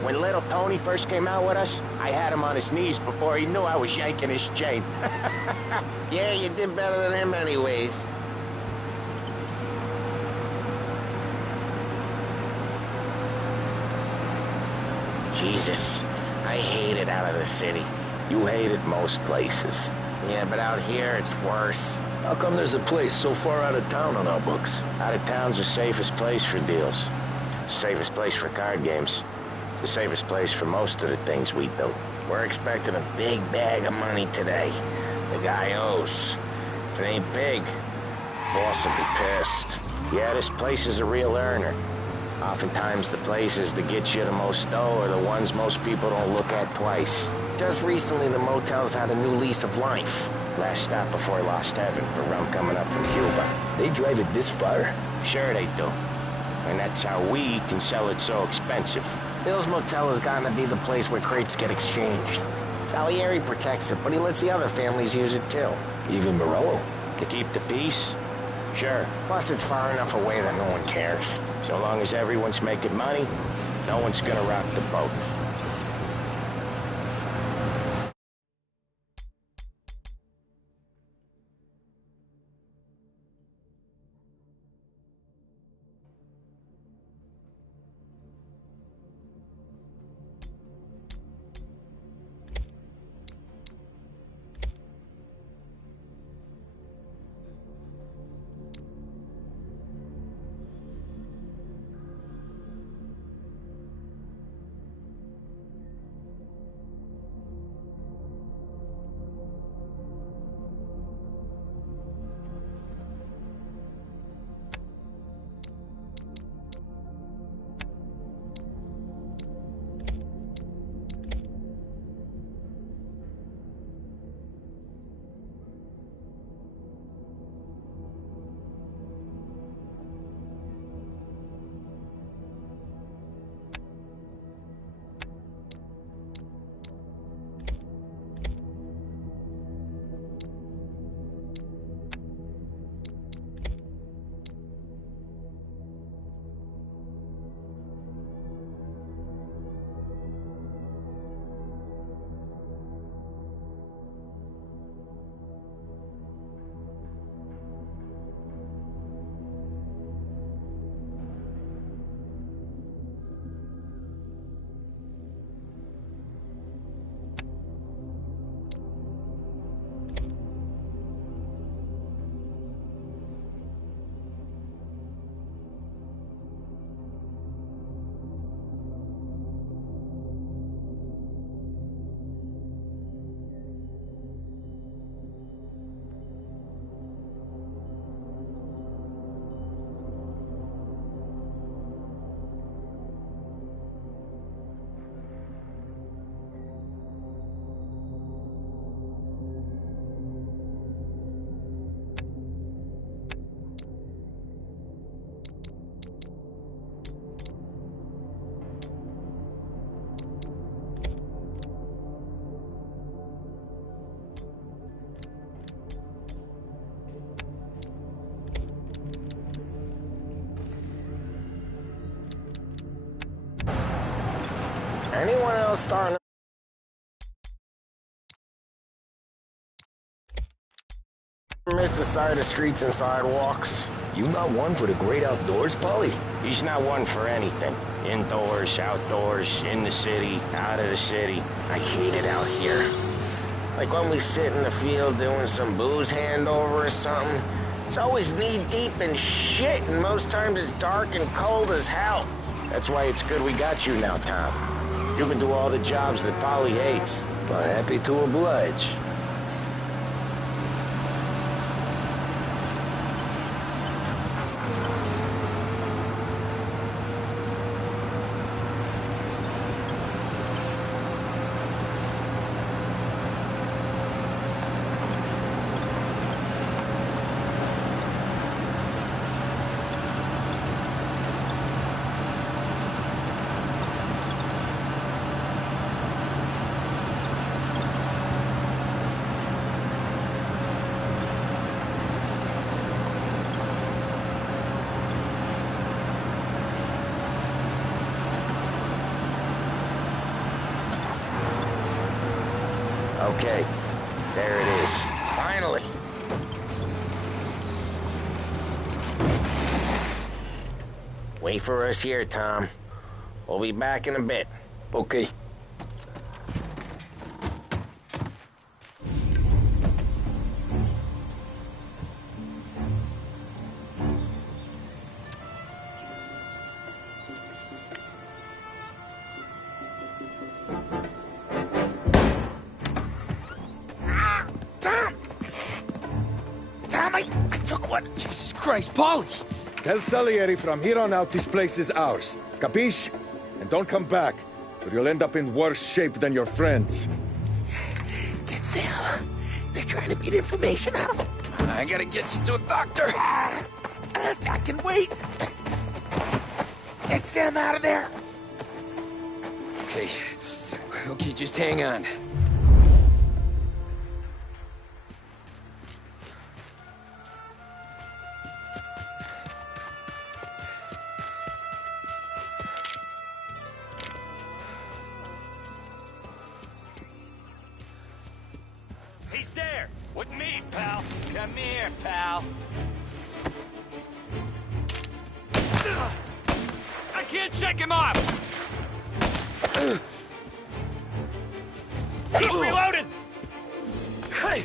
When little Tony first came out with us, I had him on his knees before he knew I was yanking his chain. Yeah, you did better than him anyways. Jesus, I hate it out of the city. You hate it most places. Yeah, but out here, it's worse. How come there's a place so far out of town on our books? Out of town's the safest place for deals. Safest place for card games. The safest place for most of the things we do. We're expecting a big bag of money today. The guy owes. If it ain't big, boss will be pissed. Yeah, this place is a real earner. Oftentimes the places that get you the most dough are the ones most people don't look at twice. Just recently, the motel's had a new lease of life. Last stop before Lost Heaven for rum coming up from Cuba. They drive it this far? Sure they do. And that's how we can sell it so expensive. Bill's Motel has gotten to be the place where crates get exchanged. Salieri protects it, but he lets the other families use it too. Even Morello? To keep the peace? Sure. Plus, it's far enough away that no one cares. So long as everyone's making money, no one's gonna rock the boat. Cartel's starting. Miss the side of streets and sidewalks. You not one for the great outdoors, Polly? He's not one for anything. Indoors, outdoors, in the city, out of the city. I hate it out here. Like when we sit in the field doing some booze handover or something. It's always knee-deep in shit, and most times it's dark and cold as hell. That's why it's good we got you now, Tom. You can do all the jobs that Polly hates. Well, happy to oblige. Okay, there it is. Finally. Wait for us here, Tom. We'll be back in a bit. Okay. I took one. Jesus Christ, Polly! Tell Salieri from here on out this place is ours. Capiche? And don't come back, or you'll end up in worse shape than your friends. Get Sam. They're trying to beat information out of him. I gotta get you to a doctor. I can wait. Get Sam out of there. Okay. Okay, just hang on. He's there. With me, pal. Come here, pal. I can't check him off. He's reloaded. Hey.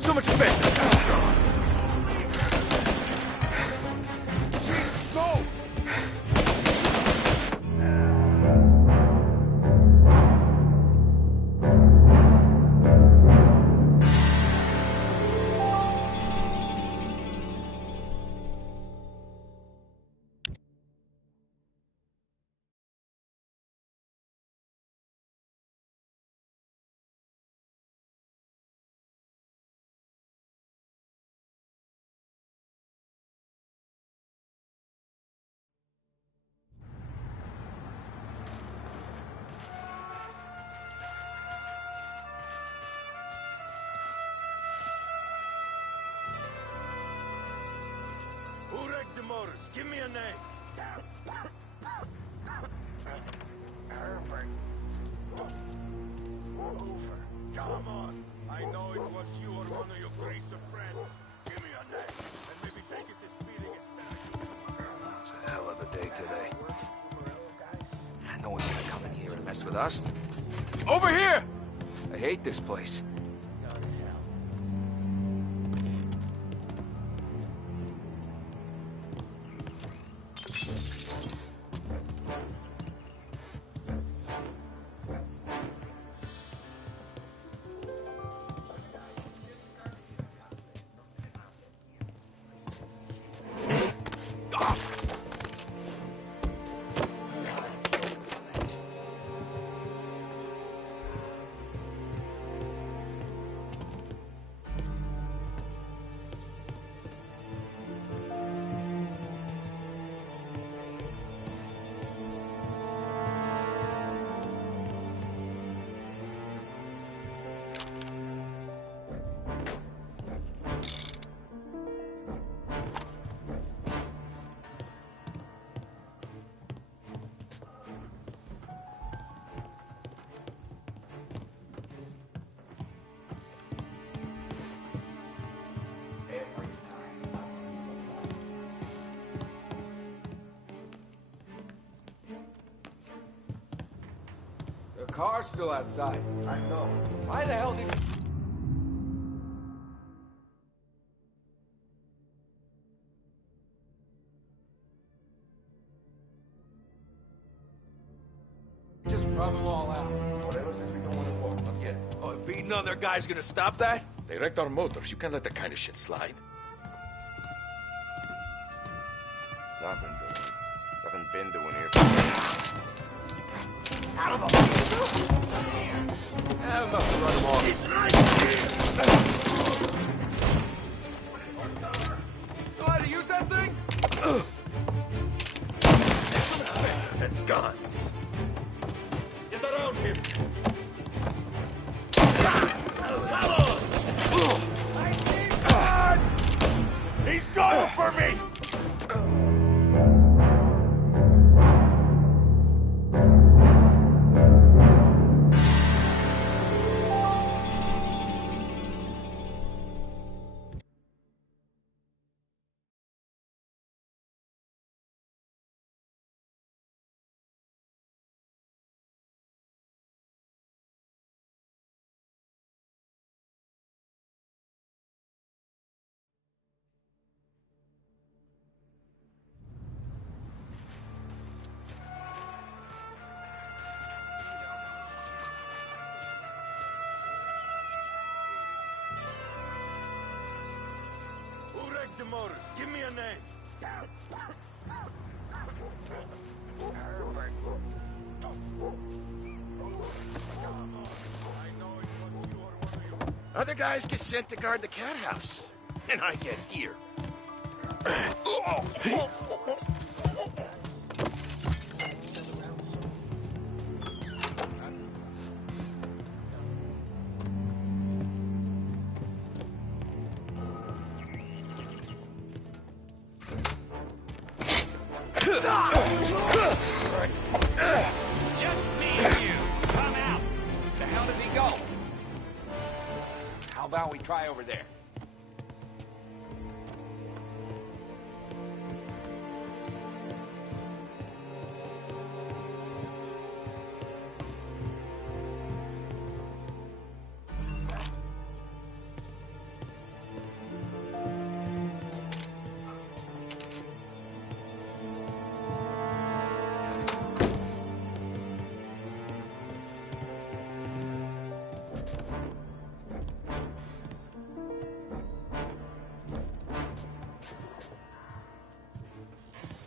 So much better. Jesus, go! Who wrecked the motors? Give me a name. Herbert. Hoover. Come on. I know it was you or one of your greaser friends. Give me a name, and maybe take it this feeling is better. Mess with us? Over here! I hate this place. The car's still outside. I know. Why the hell did you... Just rub them all out. Whatever says we don't want to walk, not yet. Oh, beating other guys gonna stop that? They wrecked our motors. You can't let that kind of shit slide. Nothing doing. Nothing been doing here. Son of a... Yeah, enough to run them off. Know how to use that thing? And guns. Get around him. He's going for me! The motors. Give me a name. Other guys get sent to guard the cat house, and I get here. Just me and you. Come out. The hell did he go? How about we try over there?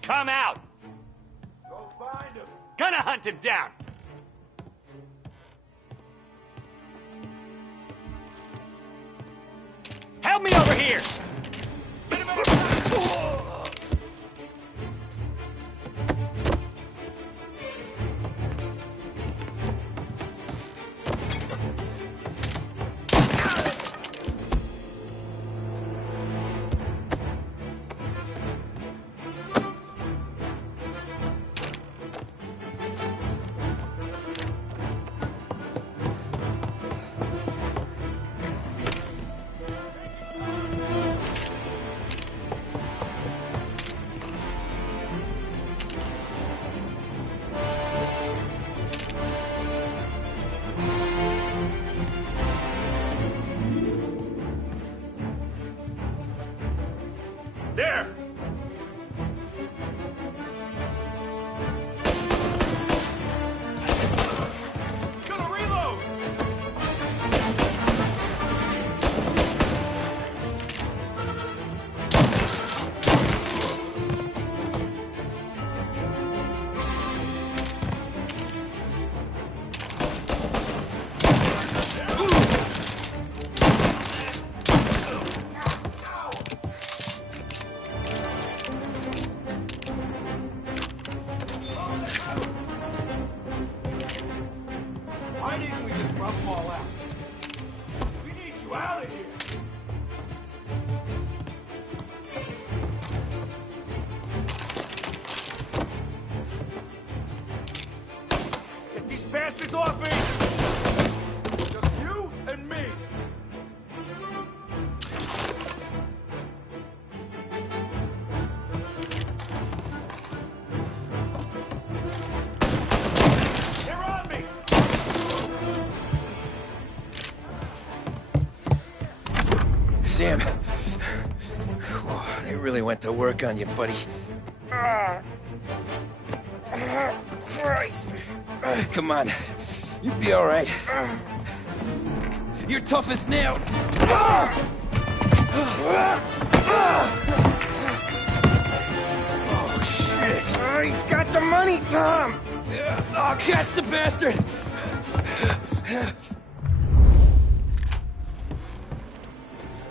Come out! Go find him. Gonna hunt him down! Help me over here! bastards off me! Just you and me! They're on me! Sam, they really went to work on you, buddy. Christ. Come on. You'll be all right. You're tough as nails. Oh, shit. Oh, he's got the money, Tom! Oh, catch the bastard!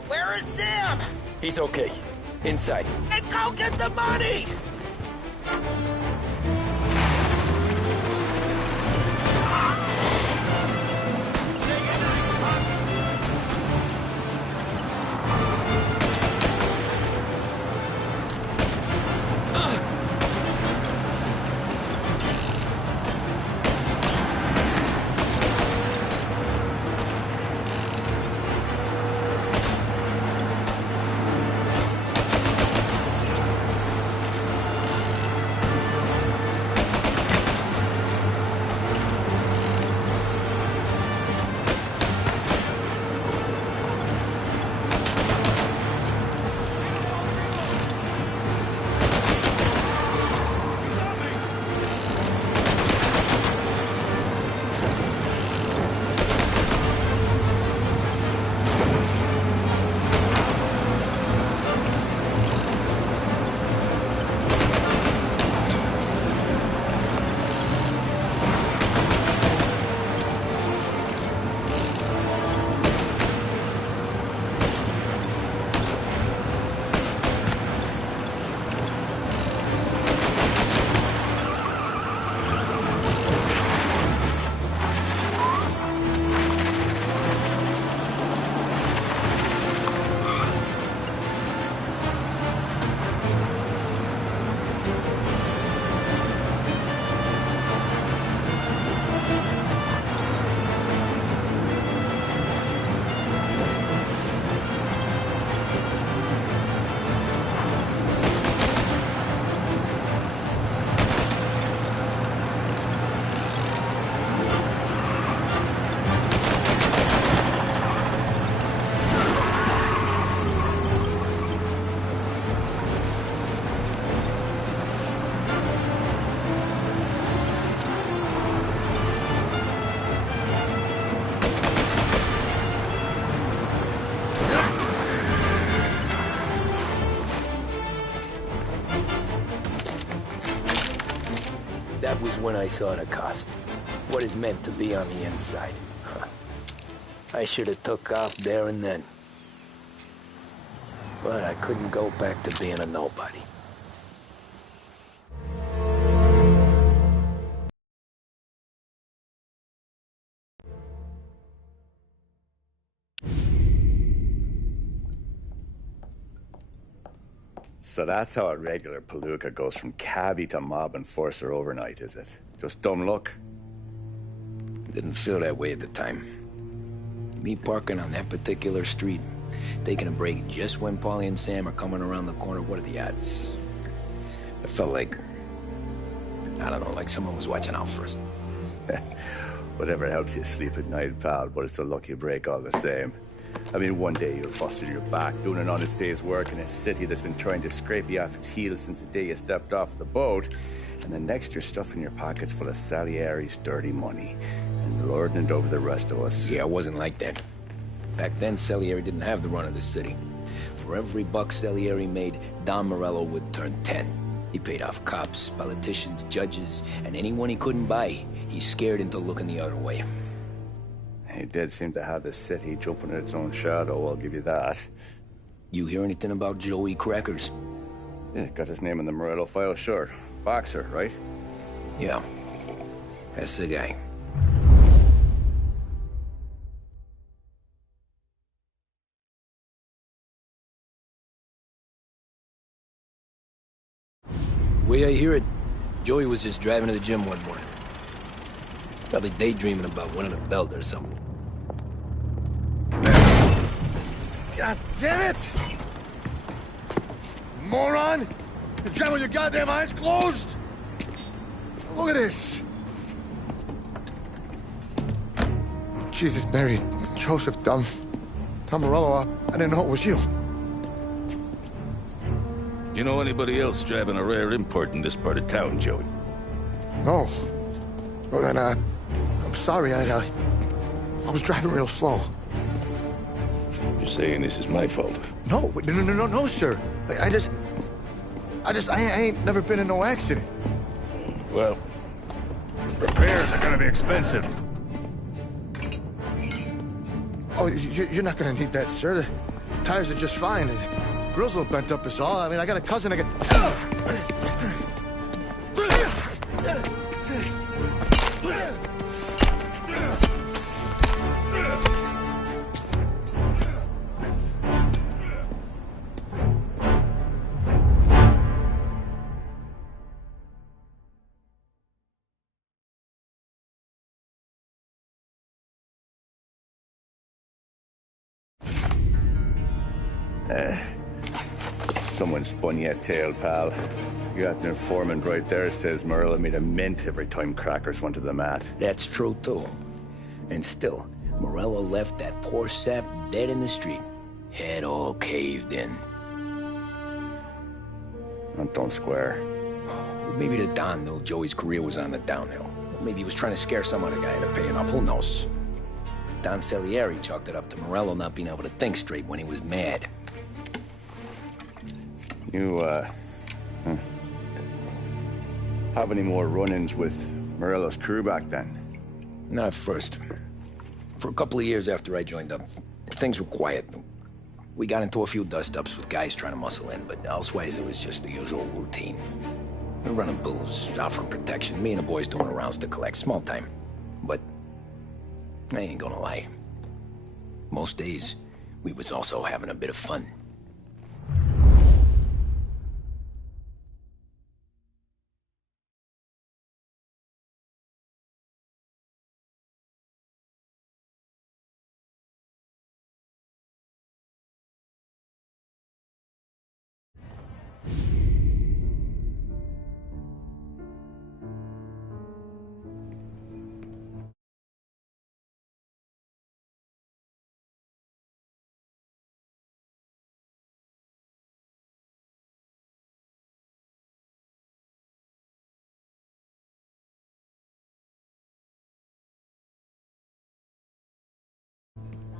Where is Sam? He's okay. Inside. And go get the money! That was when I saw the cost. What it meant to be on the inside. I should have took off there and then. But I couldn't go back to being a nobody. So that's how a regular palooka goes from cabbie to mob enforcer overnight, is it? Just dumb luck? Didn't feel that way at the time. Me parking on that particular street, taking a break just when Paulie and Sam are coming around the corner, what are the odds? I felt like, I don't know, like someone was watching out for us. Whatever helps you sleep at night, pal, but it's a lucky break all the same. I mean, one day you're busted your back doing an honest day's work in a city that's been trying to scrape you off its heels since the day you stepped off the boat, and the next you're stuffing your pockets full of Salieri's dirty money and lording it over the rest of us. Yeah, it wasn't like that. Back then, Salieri didn't have the run of the city. For every buck Salieri made, Don Morello would turn 10. He paid off cops, politicians, judges, and anyone he couldn't buy, he scared into looking the other way. He did seem to have the city jumping in its own shadow, I'll give you that. You hear anything about Joey Crackers? Yeah, got his name in the Morello file, sure. Boxer, right? Yeah, that's the guy. Way I hear it, Joey was just driving to the gym one morning. Probably daydreaming about winning a belt or something. God damn it! Moron! You driving with your goddamn eyes closed? Look at this. Jesus, Mary, Joseph, Tom Morello, I didn't know it was you. You know anybody else driving a rare import in this part of town, Joey? No. Well, then, I'm sorry, I was driving real slow. You're saying this is my fault? No, no, sir. I ain't never been in no accident. Well, repairs are gonna be expensive. Oh, you're not gonna need that, sir. The tires are just fine. The grill's a little bent up is all. I mean, I got a cousin I Someone spun you a tail, pal. You got an informant right there says Morello made a mint every time crackers went to the mat. That's true, too. And still, Morello left that poor sap dead in the street. Head all caved in. That don't square. Well, maybe the Don knew Joey's career was on the downhill. Maybe he was trying to scare some other guy into paying up. Who knows? Don Salieri chalked it up to Morello not being able to think straight when he was mad. You, have any more run-ins with Morello's crew back then? Not at first. For a couple of years after I joined up, things were quiet. We got into a few dust-ups with guys trying to muscle in, but elsewise it was just the usual routine. We're running booze, offering protection, me and the boys doing the rounds to collect, small time. But I ain't gonna lie. Most days, we was also having a bit of fun.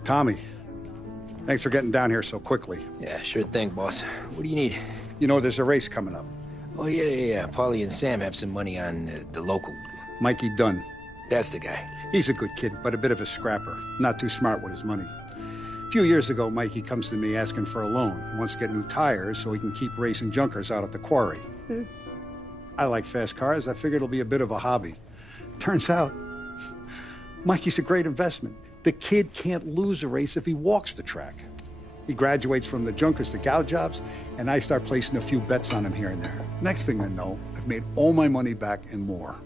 Tommy, thanks for getting down here so quickly. Yeah, sure thing, boss. What do you need? You know, there's a race coming up. Oh, yeah. Paulie and Sam have some money on the local. Mikey Dunn. That's the guy. He's a good kid, but a bit of a scrapper. Not too smart with his money. A few years ago, Mikey comes to me asking for a loan. He wants to get new tires so he can keep racing junkers out at the quarry. I like fast cars. I figured it'll be a bit of a hobby. Turns out, Mikey's a great investment. The kid can't lose a race if he walks the track. He graduates from the junkers to gal jobs, and I start placing a few bets on him here and there. Next thing I know, I've made all my money back and more.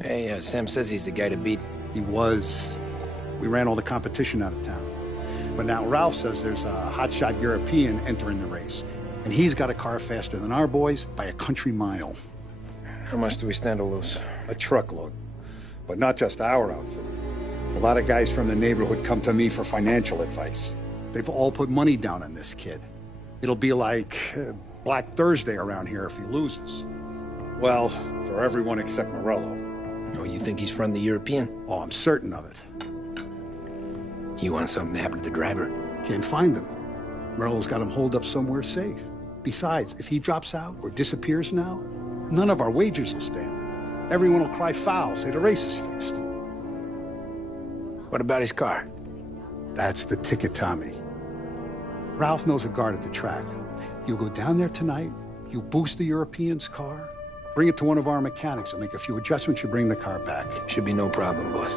Hey, Sam says he's the guy to beat. He was. We ran all the competition out of town. But now Ralph says there's a hotshot European entering the race, and he's got a car faster than our boys by a country mile. How much do we stand to lose? A truckload. But not just our outfit. A lot of guys from the neighborhood come to me for financial advice. They've all put money down on this kid. It'll be like Black Thursday around here if he loses. Well, for everyone except Morello. Oh, you think he's from the European? Oh, I'm certain of it. You want something to happen to the driver? Can't find him. Morello's got him holed up somewhere safe. Besides, if he drops out or disappears now, none of our wagers will stand. Everyone will cry foul, say the race is fixed. What about his car? That's the ticket, Tommy. Ralph knows a guard at the track. You go down there tonight, you boost the European's car, bring it to one of our mechanics, and make a few adjustments, you bring the car back. Should be no problem, boss.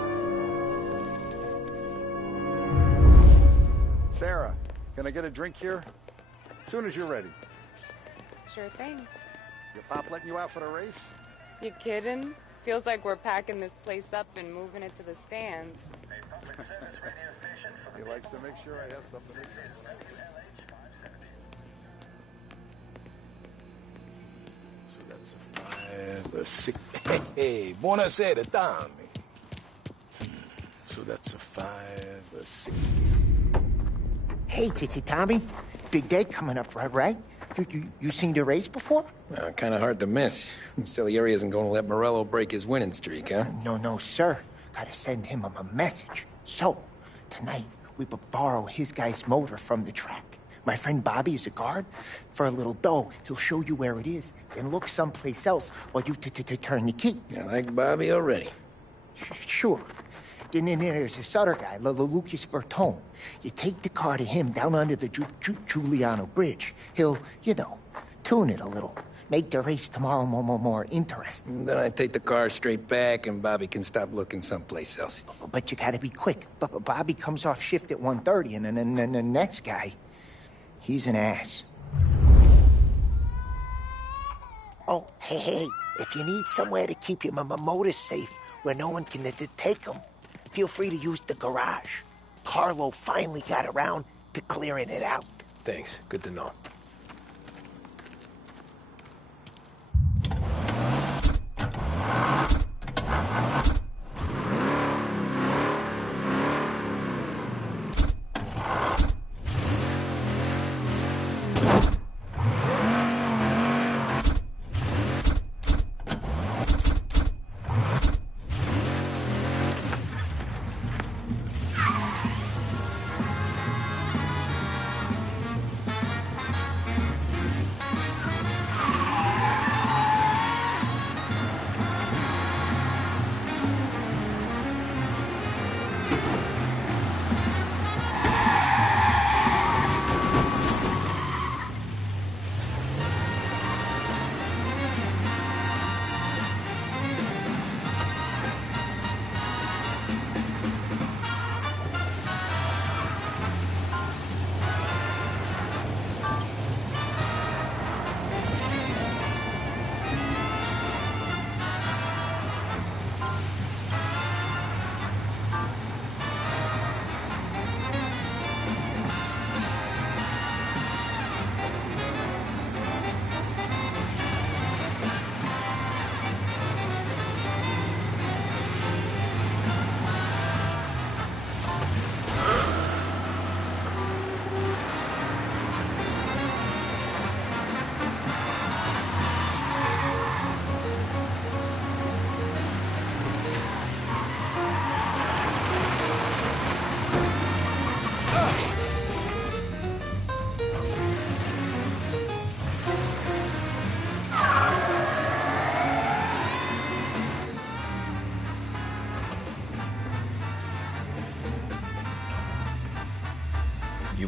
Sarah, can I get a drink here? As soon as you're ready. Sure thing. Your pop letting you out for the race? You kidding? Feels like we're packing this place up and moving it to the stands. He likes to make sure I have something to say. So that's a 5, a 6. Hey, buonasera, Tommy. So that's a 5, a 6. Hey, Tommy. Big day coming up, right? You seen the race before? Kind of hard to miss. Salieri isn't going to let Morello break his winning streak, huh? No, sir. Gotta send him a message. So, tonight, we borrow his guy's motor from the track. My friend Bobby is a guard. For a little dough, he'll show you where it is, then look someplace else while you turn the key. I like Bobby already. Sure. Then there's this other guy, Lucas Bertone. You take the car to him down under the Giuliano Bridge. He'll, tune it a little. Make the race tomorrow more interesting. Then I take the car straight back and Bobby can stop looking someplace else. But you gotta be quick. Bobby comes off shift at 1:30, and then the next guy, he's an ass. Oh, hey, if you need somewhere to keep your motor safe where no one can take them, feel free to use the garage. Carlo finally got around to clearing it out. Thanks. Good to know.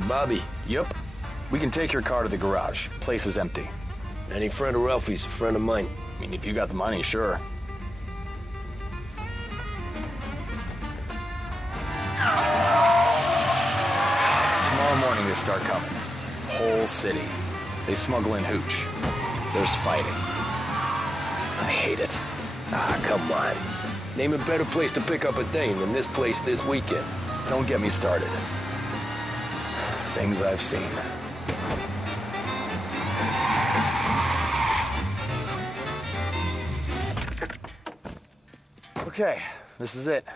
Bobby. Yep. We can take your car to the garage. Place is empty. Any friend of Ralphie's, a friend of mine. I mean, if you got the money, sure. Tomorrow morning they start coming. Whole city. They smuggle in hooch. There's fighting. I hate it. Ah, come on. Name a better place to pick up a dame than this place this weekend. Don't get me started. Things I've seen. Okay, this is it.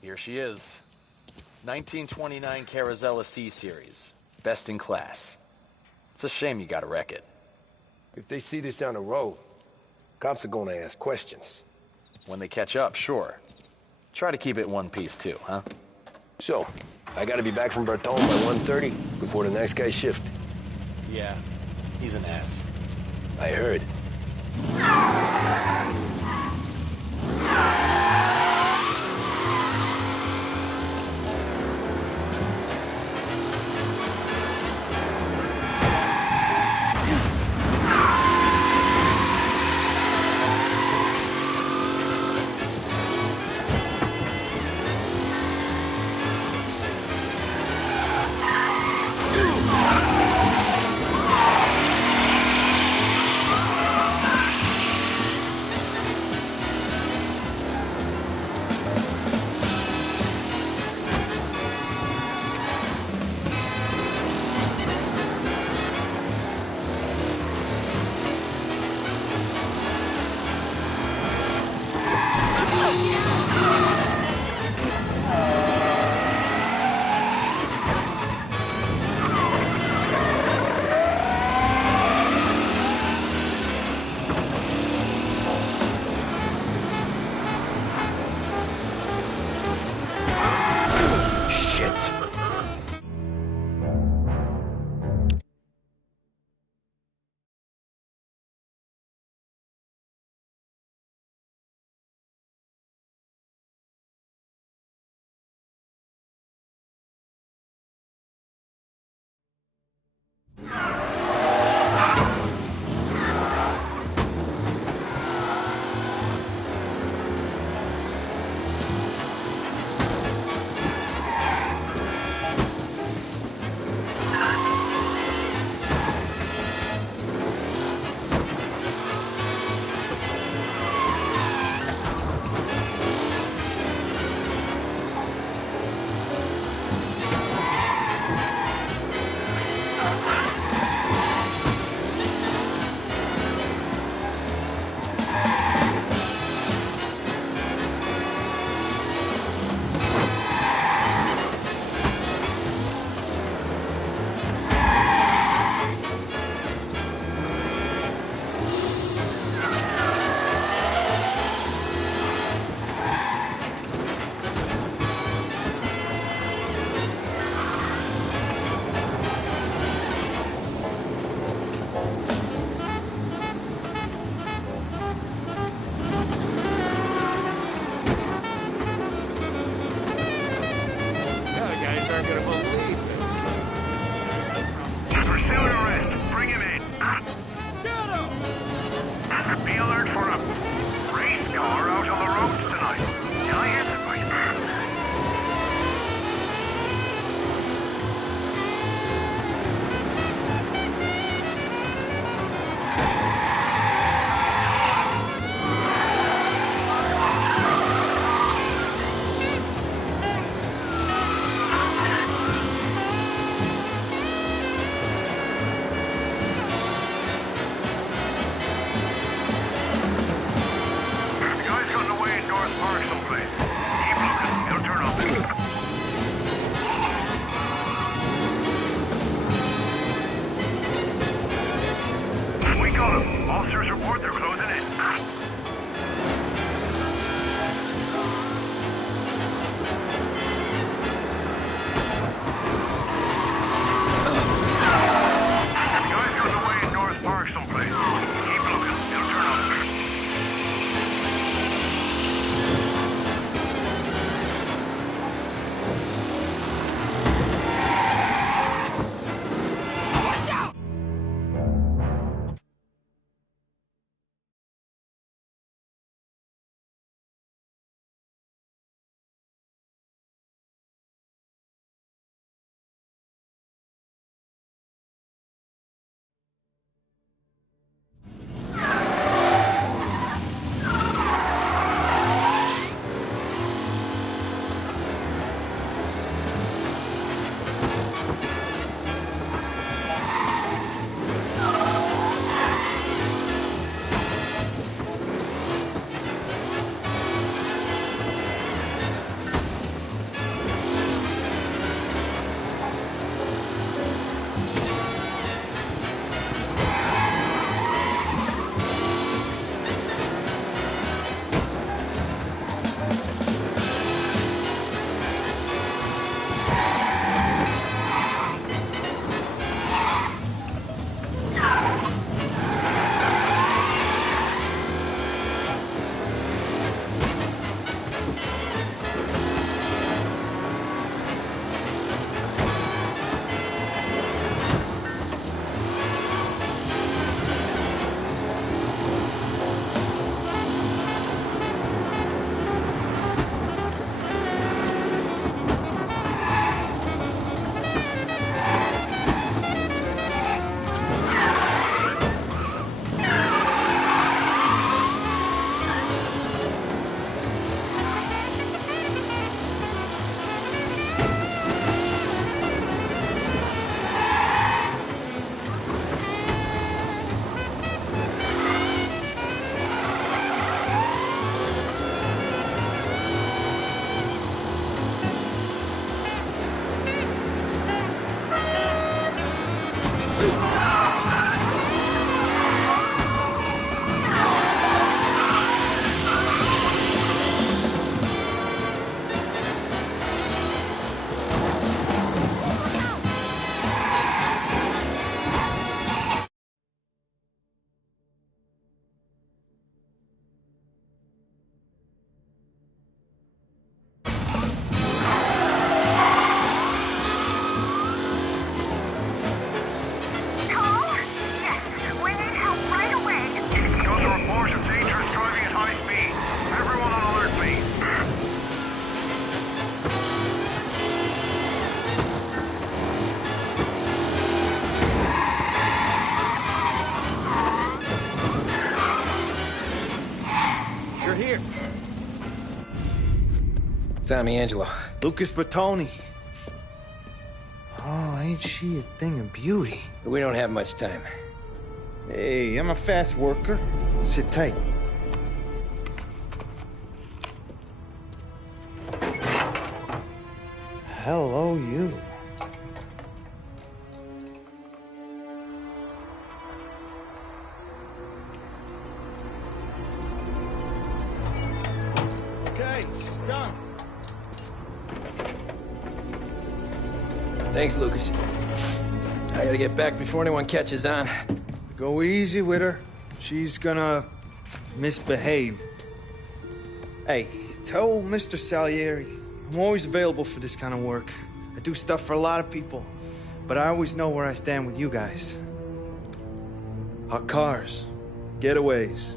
Here she is. 1929 Carazella C-Series. Best in class. It's a shame you gotta wreck it. If they see this on the road, cops are gonna ask questions. When they catch up, sure. Try to keep it one piece too, huh? So, I gotta be back from Bertone by 1:30 before the next guy's shift. Yeah, he's an ass. I heard. aren't gonna believe it. Pursuing arrest. Bring him in. Get him! Be alert for a race car out on the roads tonight. Did I hit it right? Officers report they're closing in. The guy's got away in North Park someplace. Keep looking. He'll turn up. Watch out! Tommy Angelo. Lucas Bertoni. Oh, ain't she a thing of beauty? We don't have much time. Hey, I'm a fast worker. Sit tight. Hello, you. Okay, she's done. Thanks, Lucas. I gotta get back before anyone catches on. Go easy with her. She's gonna misbehave. Hey, tell Mr. Salieri I'm always available for this kind of work. I do stuff for a lot of people, but I always know where I stand with you guys. Hot cars, getaways,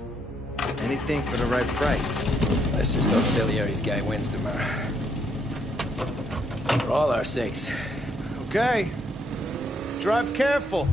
anything for the right price. Let's just hope Salieri's guy wins tomorrow. For all our sakes. Okay. Drive careful.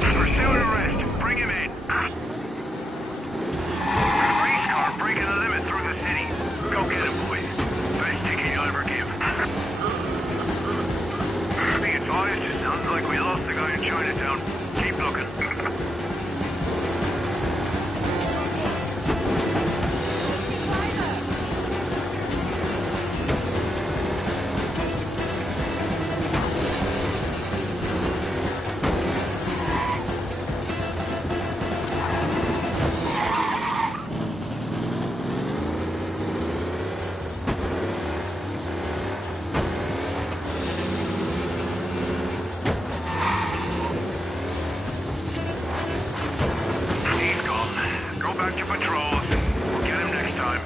Pursuing arrest. Bring him in. Race car breaking the limit through the city. Go get him, boys. Best ticket you'll ever give. Be advised, sounds like we lost the guy in Chinatown. Keep looking. He's gone. Go back to patrols. We'll get him next time.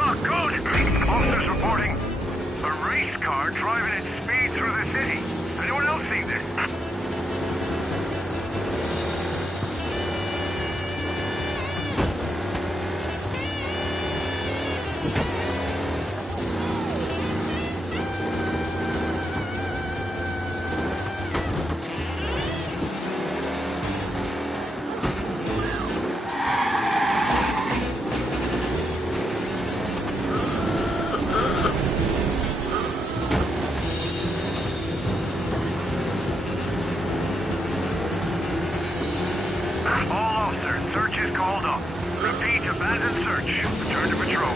Oh, good. Officers reporting a race car driving at speed through the city. Anyone else see this? All officers, search is called up. Repeat, abandoned search. Return to patrol.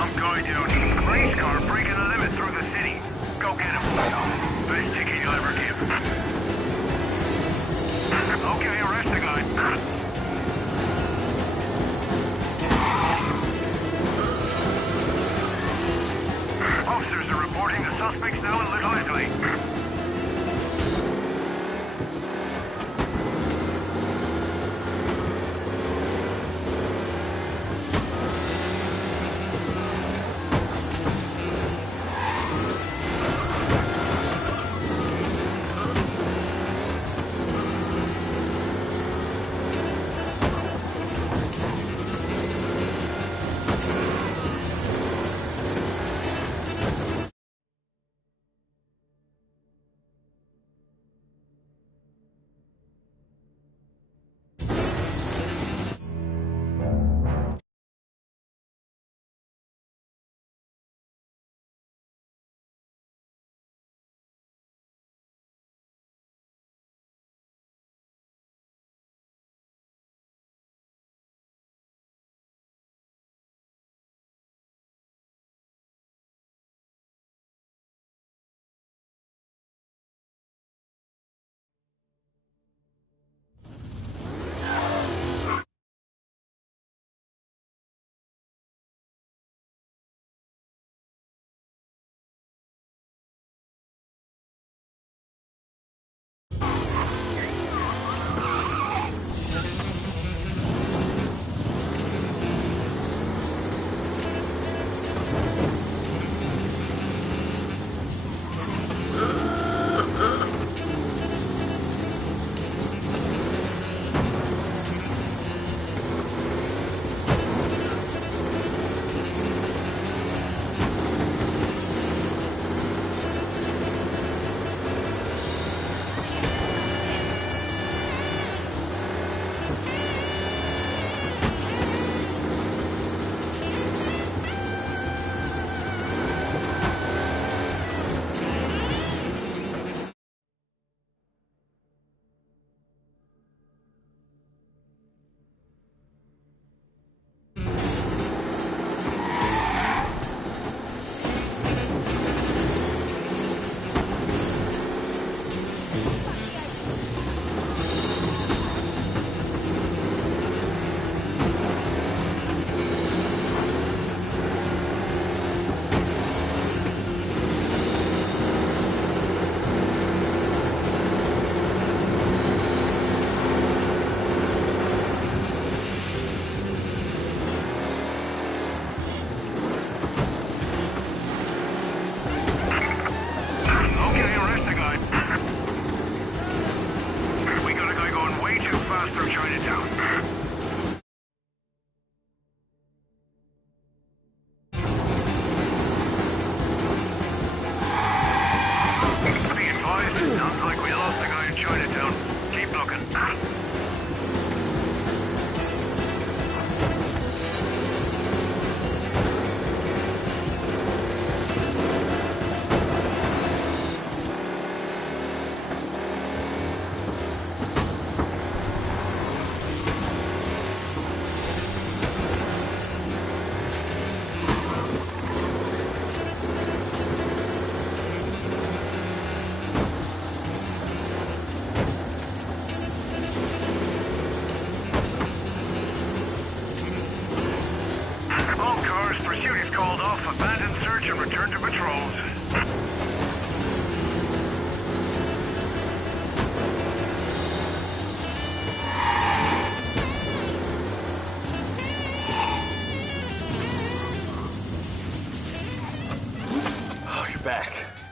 I'm going to. Race car breaking the limit through the city. Go get him. Best ticket you'll ever give. Okay, arrest the guy. Officers are reporting the suspects now in Little Italy.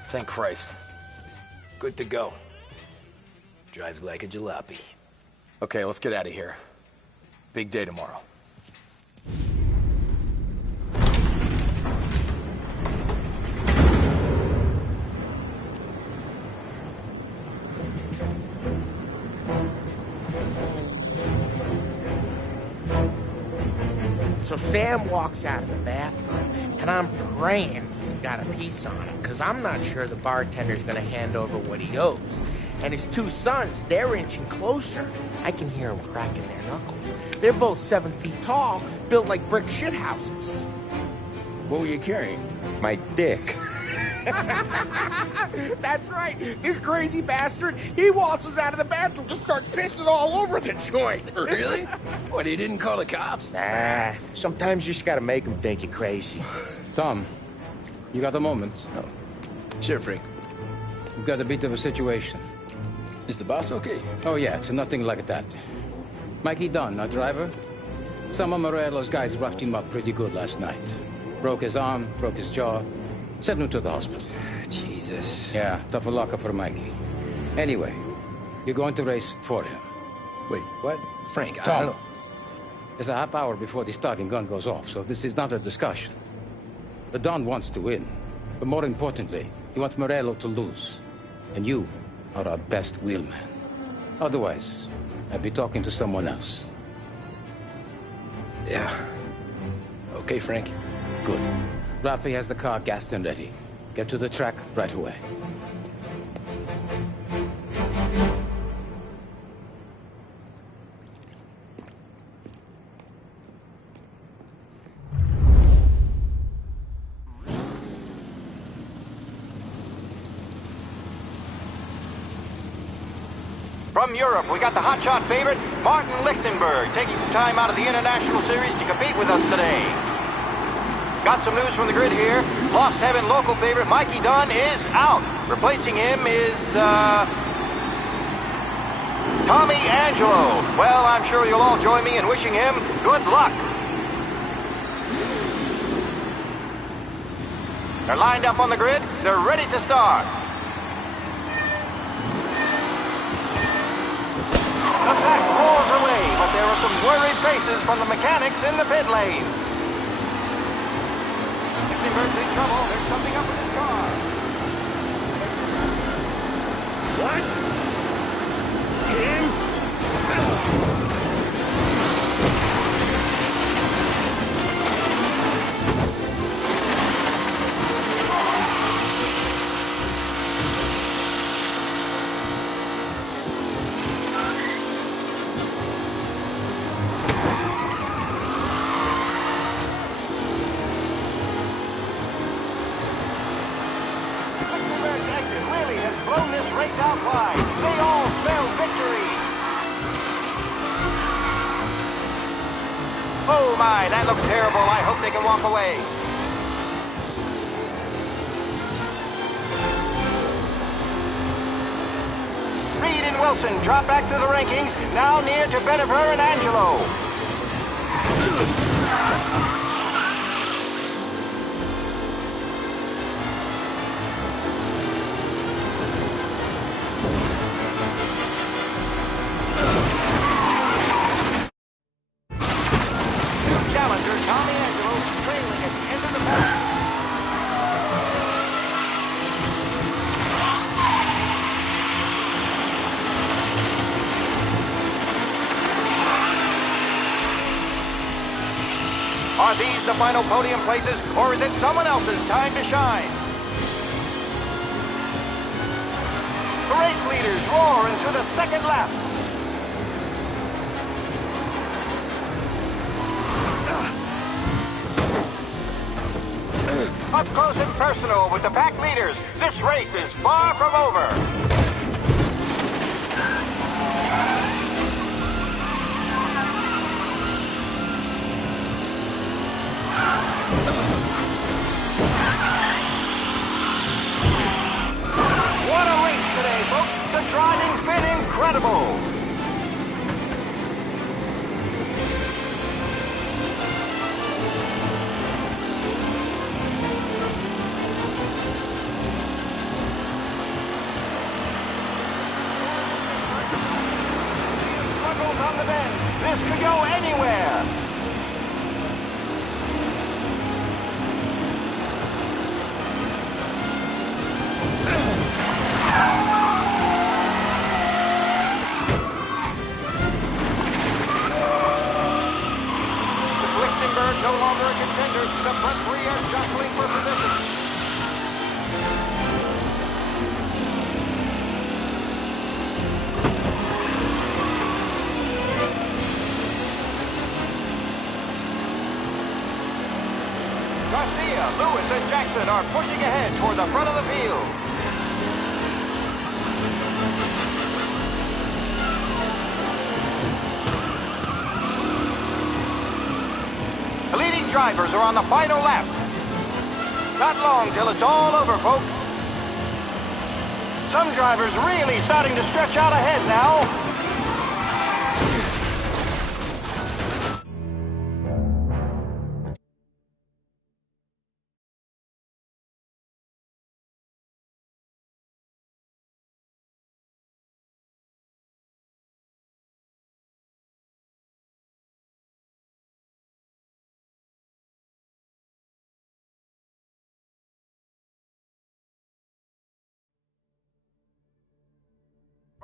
Thank Christ. Good to go. Drives like a jalopy. Okay, let's get out of here. Big day tomorrow. So Sam walks out of the bathroom, and I'm praying he's got a piece on him, because I'm not sure the bartender's going to hand over what he owes. And his two sons, they're inching closer. I can hear them cracking their knuckles. They're both 7 feet tall, built like brick shithouses. What were you carrying? My dick. That's right. This crazy bastard, he waltzes out of the bathroom, just starts pissing all over the joint. Really? What, he didn't call the cops? Nah, sometimes you just gotta make them think you're crazy. Tom, you got a moment? Oh. Sure, Frank. We've got a bit of a situation. Is the boss okay? Oh, yeah, it's nothing like that. Mikey Dunn, our driver. Some of Morello's guys roughed him up pretty good last night. Broke his arm, broke his jaw. Sent him to the hospital. Jesus. Yeah, tough luck for Mikey. Anyway, you're going to race for him. Wait, what? Frank, I Tom, don't know. it's a half hour before the starting gun goes off, so this is not a discussion. The Don wants to win, but more importantly, he wants Morello to lose. And you are our best wheelman. Otherwise, I'd be talking to someone else. Yeah. Okay, Frank. Good. Rafi has the car gassed and ready. Get to the track right away. From Europe, we got the hotshot favorite, Martin Lichtenberg, taking some time out of the International Series to compete with us today. Got some news from the grid here. Lost Heaven local favorite Mikey Dunn is out. Replacing him is, Tommy Angelo. Well, I'm sure you'll all join me in wishing him good luck. They're lined up on the grid. They're ready to start. The pack rolls away, but there are some worried faces from the mechanics in the pit lane. Lichtenberg's in trouble. There's something up with his car. What? Him? Lichtenberg's exit really has blown this race out wide. They all spell victory. Oh my, that looks terrible. I hope they can walk away. Reed and Wilson drop back to the rankings, now near to Benever and Angelo. Challenger Tommy Angelo trailing at the end of the pack. Are these the final podium places, or is it someone else's time to shine? The race leaders roar into the second lap. Up close and personal with the pack leaders. This race is far from over. What a race today, folks. The driving's been incredible. This could go anywhere. With Lichtenberg no longer a contender, the front three are jostling for position. Garcia, Lewis, and Jackson are pushing ahead toward the front of the field. The leading drivers are on the final lap. Not long till it's all over, folks. Some drivers really starting to stretch out ahead now.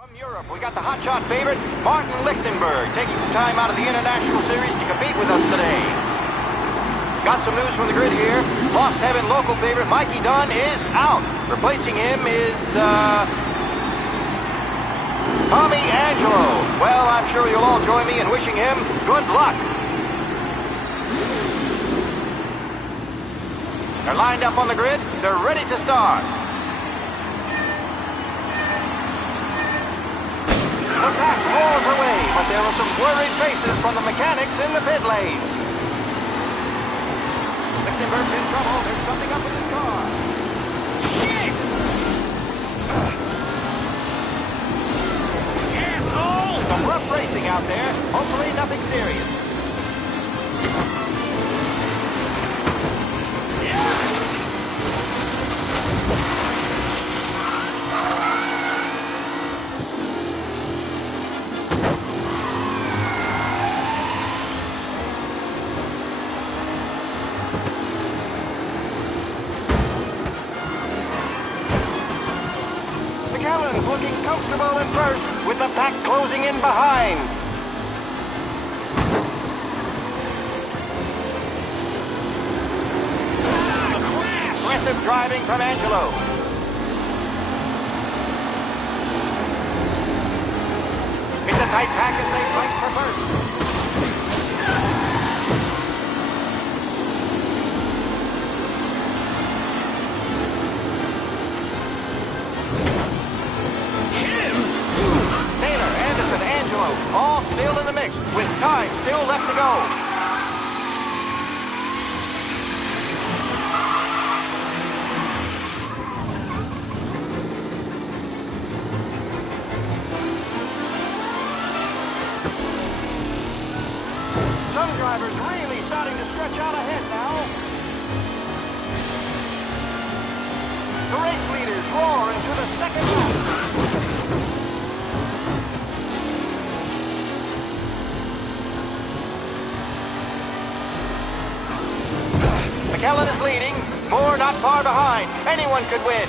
From Europe, we got the hotshot favorite, Martin Lichtenberg, taking some time out of the International Series to compete with us today. Got some news from the grid here. Lost Heaven local favorite, Mikey Dunn, is out. Replacing him is, Tommy Angelo. Well, I'm sure you'll all join me in wishing him good luck. They're lined up on the grid. They're ready to start. The pack rolls away, but there are some worried faces from the mechanics in the pit lane. Lichtenberg's in trouble. There's something up with his car. Shit! Asshole! Some rough racing out there. Hopefully nothing serious. Yes! Looking comfortable in first, with the pack closing in behind. Aggressive driving from Angelo. It's a tight pack as they fight for first. All still in the mix, with time still left to go. Some drivers really starting to stretch out ahead now. The race leaders roar into the second lap. McKellen is leading. Moore not far behind. Anyone could win.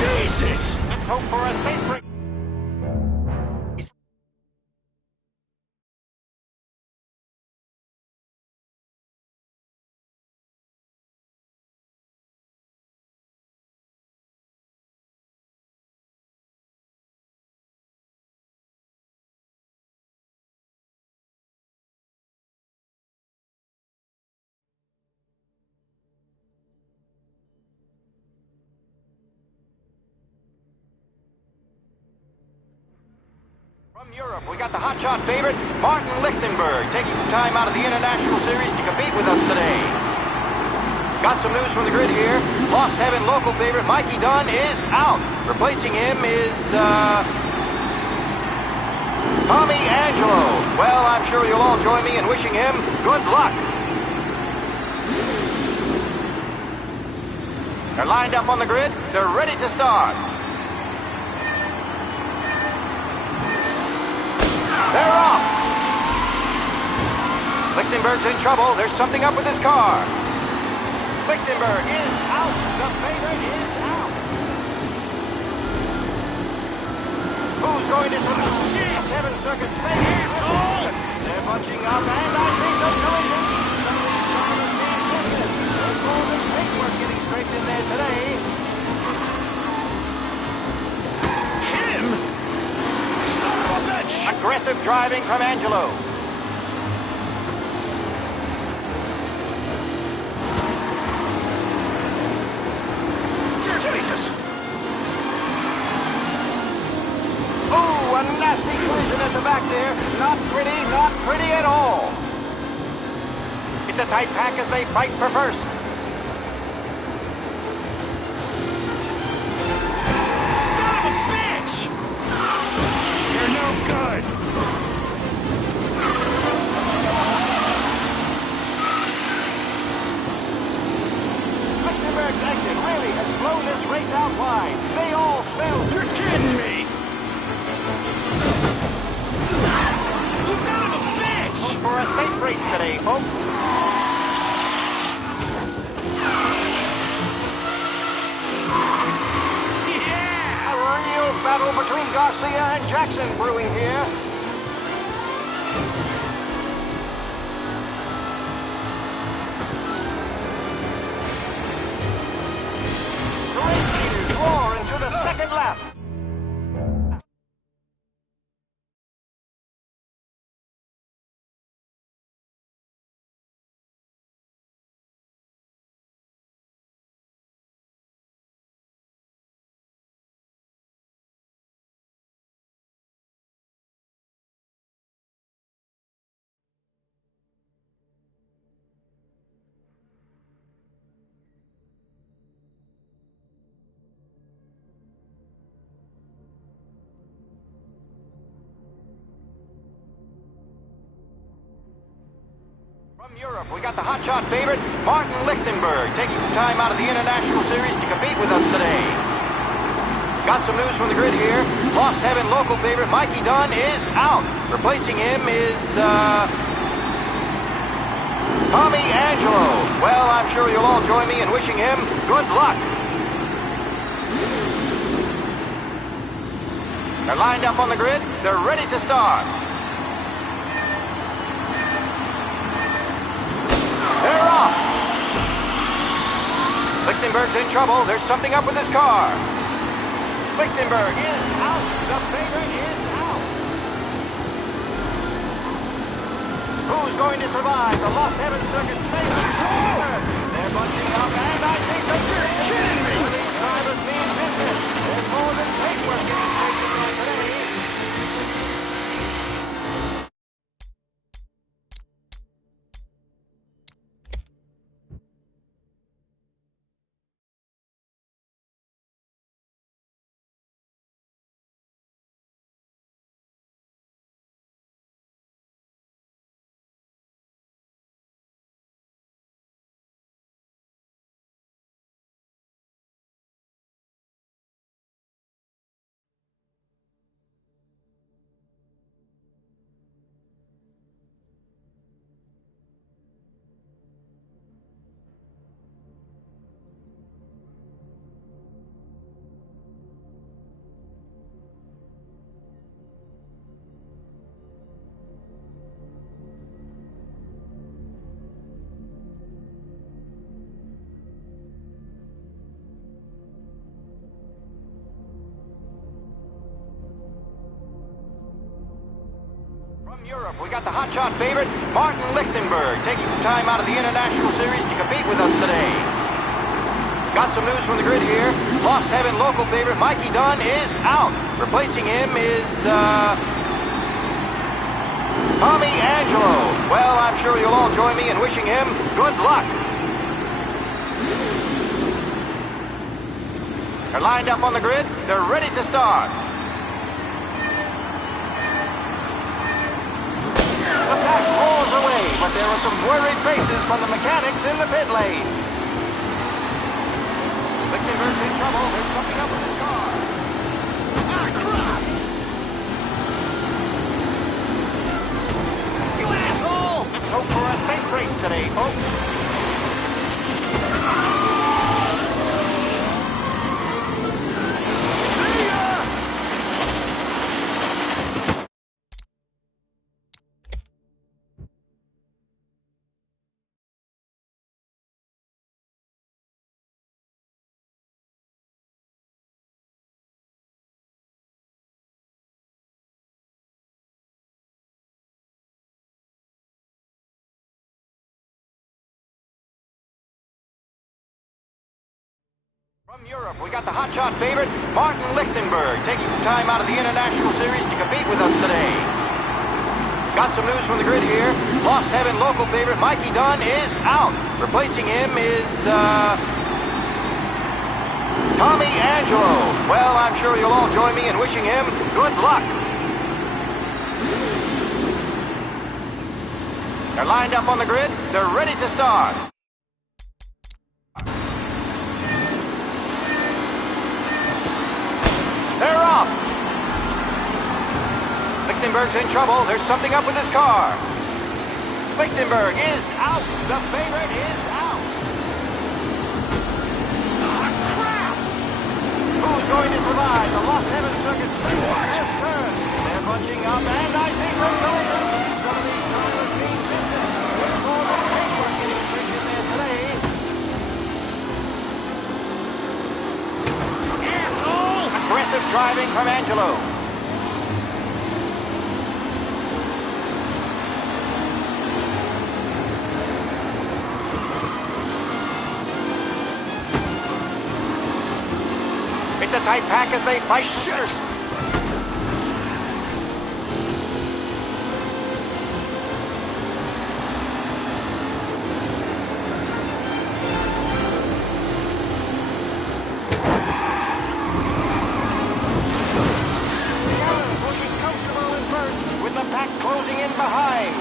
Jesus! Let's hope for a safe break. From Europe, we got the hotshot favorite, Martin Lichtenberg, taking some time out of the International Series to compete with us today. Got some news from the grid here. Lost Heaven local favorite, Mikey Dunn, is out. Replacing him is, Tommy Angelo. Well, I'm sure you'll all join me in wishing him good luck. They're lined up on the grid. They're ready to start. They're off. Lichtenberg's in trouble. There's something up with his car. Lichtenberg is out. The favorite is out. Who's going to survive? Shit! 7 circuits favorite. Asshole! They're bunching up, and I think the collision. Some of these drivers can't get this. There's all this paperwork getting scraped in there today. Hit him! Son of a bitch! Aggressive driving from Angelo. Jesus! Oh, a nasty collision at the back there. Not pretty at all. It's a tight pack as they fight for first. Son of a bitch! You're no good! Lichtenberg's exit really has blown this race out wide. They all smell. You're kidding me! You son of a bitch! Hope for a safe race today, folks. Yeah! A real battle between Garcia and Jackson brewing here. Race leaders roar into the second lap. From Europe, we got the hotshot favorite, Martin Lichtenberg, taking some time out of the International Series to compete with us today. Got some news from the grid here. Lost Heaven local favorite, Mikey Dunn, is out. Replacing him is, Tommy Angelo. Well, I'm sure you'll all join me in wishing him good luck. They're lined up on the grid. They're ready to start. They're off. Lichtenberg's in trouble. There's something up with his car. Lichtenberg is out. The favorite is out. Who's going to survive the Lost Heaven Circuit's favorite? They're bunching up, and I think they're kidding me. These drivers mean business. There's more than paperwork getting scraped in there today. From Europe, we got the hotshot favorite, Martin Lichtenberg, taking some time out of the International Series to compete with us today. Got some news from the grid here. Lost Heaven local favorite, Mikey Dunn, is out. Replacing him is, Tommy Angelo. Well, I'm sure you'll all join me in wishing him good luck. They're lined up on the grid. They're ready to start. The pack roars away, but there are some worried faces from the mechanics in the pit lane. Lichtenberg's in trouble. There's something up with his car. Ah, crap! You asshole! Let's hope for a safe race today, folks. From Europe, we got the hotshot favorite, Martin Lichtenberg, taking some time out of the International Series to compete with us today. Got some news from the grid here. Lost Heaven local favorite, Mikey Dunn, is out. Replacing him is, Tommy Angelo. Well, I'm sure you'll all join me in wishing him good luck. They're lined up on the grid. They're ready to start. They're off! Lichtenberg's in trouble. There's something up with his car. Lichtenberg is out. The favorite is out. Ah, crap! Who's going to survive the Lost Heaven Circuit first turn? They're bunching up, and I think we're going to see some of these drivers being business. There's more than paintwork getting tricked in there today. Aggressive driving from Angelo. It's a tight pack as they fight. Shit! Closing in behind.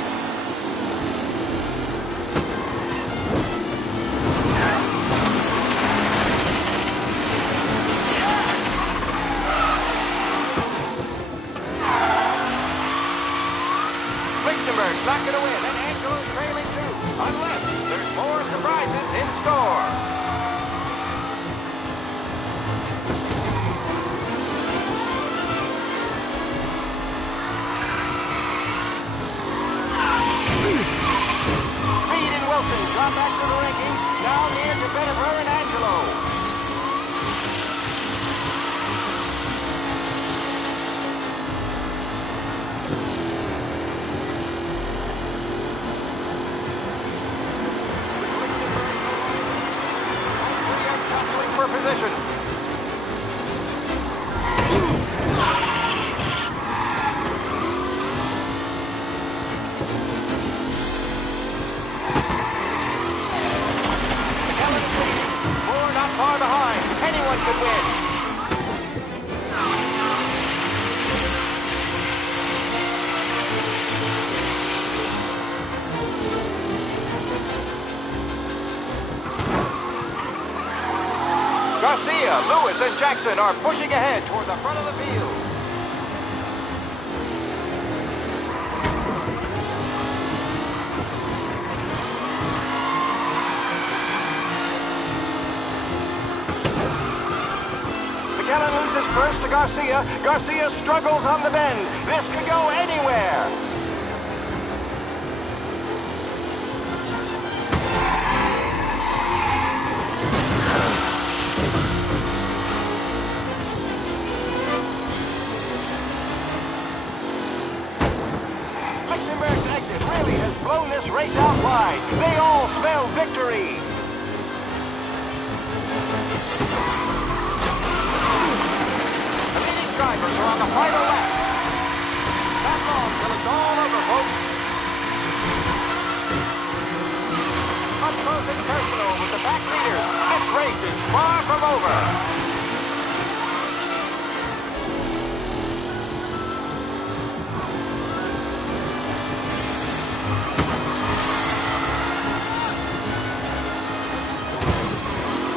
Yes! Lichtenberg's not going to win, and Angelo's trailing too, unless there's more surprises in store. Drop back to the rankings, down here to Bennifer and Angelo. Tussling for position. Far behind. Anyone could win. Garcia, Lewis, and Jackson are pushing ahead toward the front of the field. McKellen loses first to Garcia. Garcia struggles on the bend. This could go anywhere. Lichtenberg's exit really has blown this race out wide. They all spell victory. Drivers are on the final lap. Not long till it's all over, folks. Up close and personal with the back leaders. This race is far from over.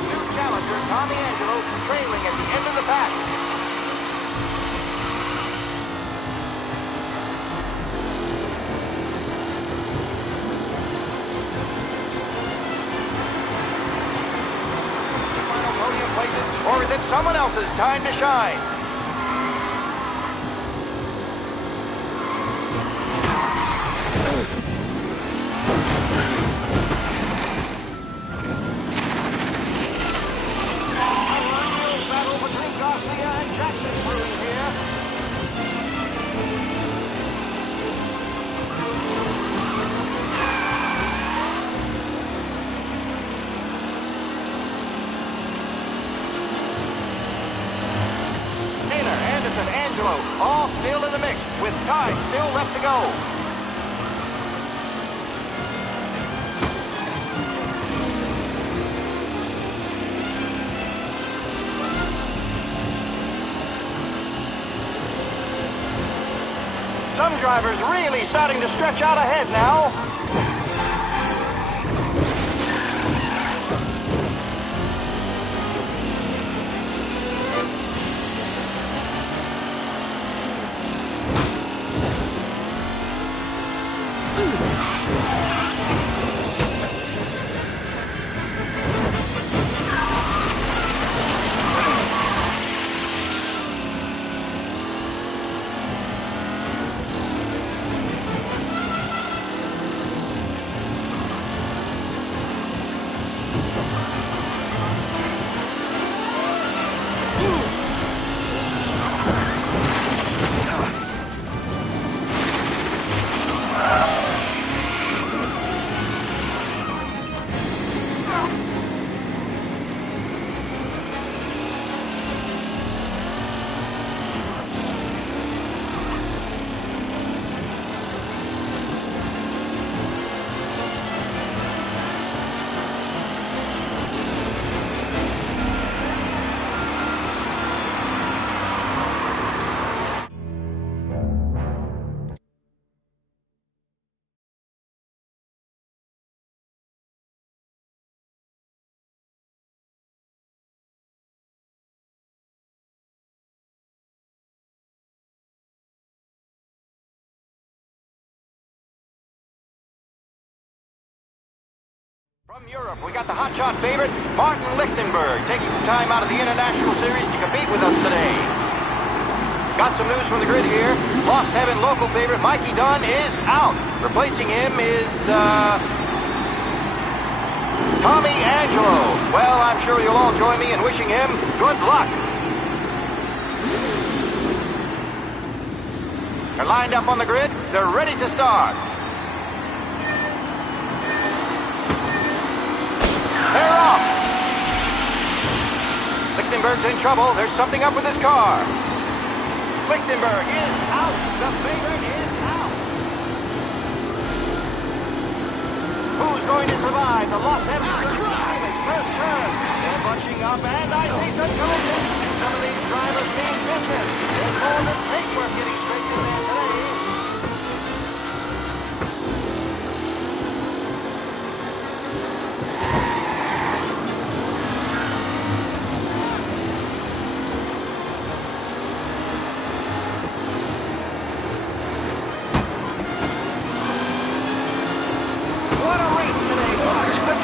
New challenger Tommy Angelo bosses time to shine. Battle between Garcia and Jackson brewing here. Anderson, Angelo, all still in the mix, with time still left to go. Some drivers really starting to stretch out ahead now. From Europe, we got the hotshot favorite, Martin Lichtenberg, taking some time out of the International Series to compete with us today. Got some news from the grid here. Lost Heaven local favorite, Mikey Dunn, is out. Replacing him is, Tommy Angelo. Well, I'm sure you'll all join me in wishing him good luck. They're lined up on the grid. They're ready to start. They're off. Lichtenberg's in trouble. There's something up with his car. Lichtenberg is out. The favorite is out. Who's going to survive the Lost Heaven first turn? They're bunching up, and I see some collision. Some of these drivers mean business. There's more than paintwork getting straight in there today.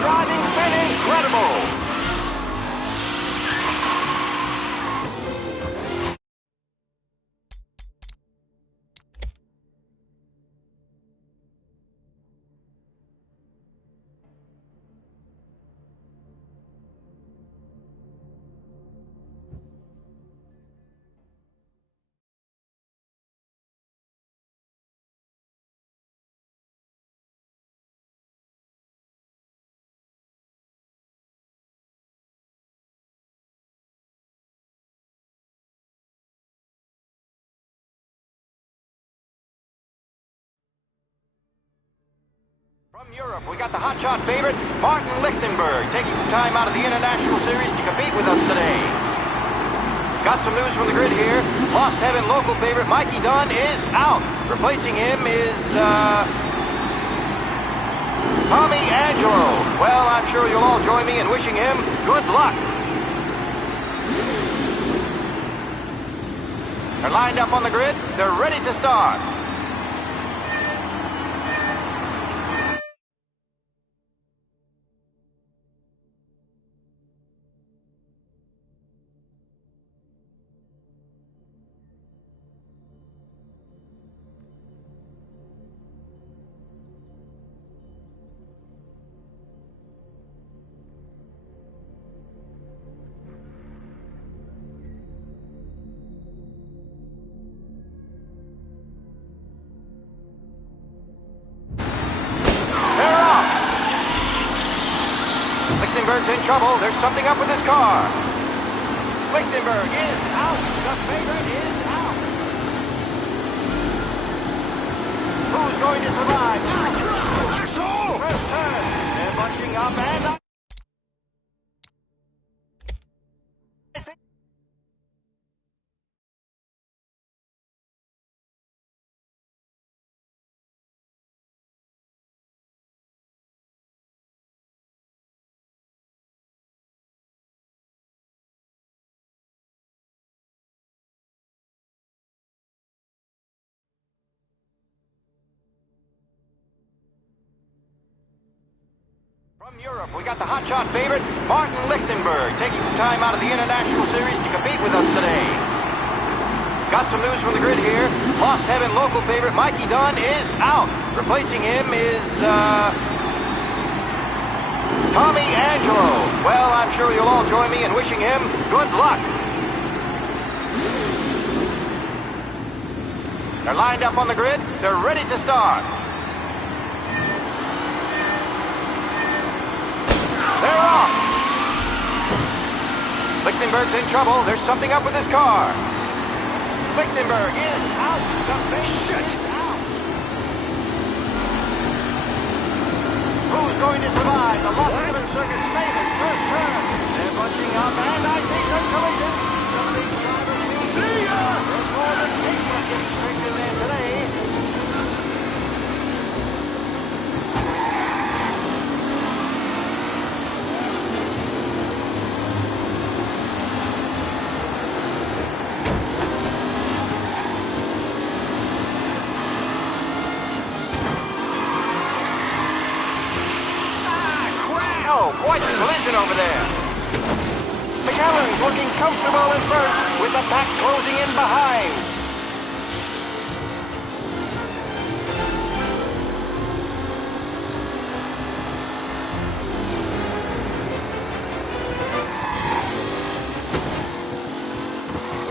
Driving's been incredible! From Europe, we got the hotshot favorite, Martin Lichtenberg, taking some time out of the International Series to compete with us today. Got some news from the grid here. Lost Heaven local favorite, Mikey Dunn, is out. Replacing him is, Tommy Angelo. Well, I'm sure you'll all join me in wishing him good luck. They're lined up on the grid. They're ready to start. Lichtenberg's in trouble. There's something up with his car. Lichtenberg is out. The favorite is out. Who's going to survive? Asshole! First turn. They're bunching up and up. From Europe, we got the hotshot favorite, Martin Lichtenberg, taking some time out of the International Series to compete with us today. Got some news from the grid here. Lost Heaven local favorite, Mikey Dunn, is out. Replacing him is, Tommy Angelo. Well, I'm sure you'll all join me in wishing him good luck. They're lined up on the grid. They're ready to start. They're off. Lichtenberg's in trouble. There's something up with his car. Lichtenberg is out. Shit! Out. Who's going to survive? The Las Vegas Circuit's famous first turn. They're bunching up, and I think they're collision. The big driver. See ya! There's more than paper getting tricked in there today. Oh, quite a collision over there. McAllen's looking comfortable in first, with the pack closing in behind.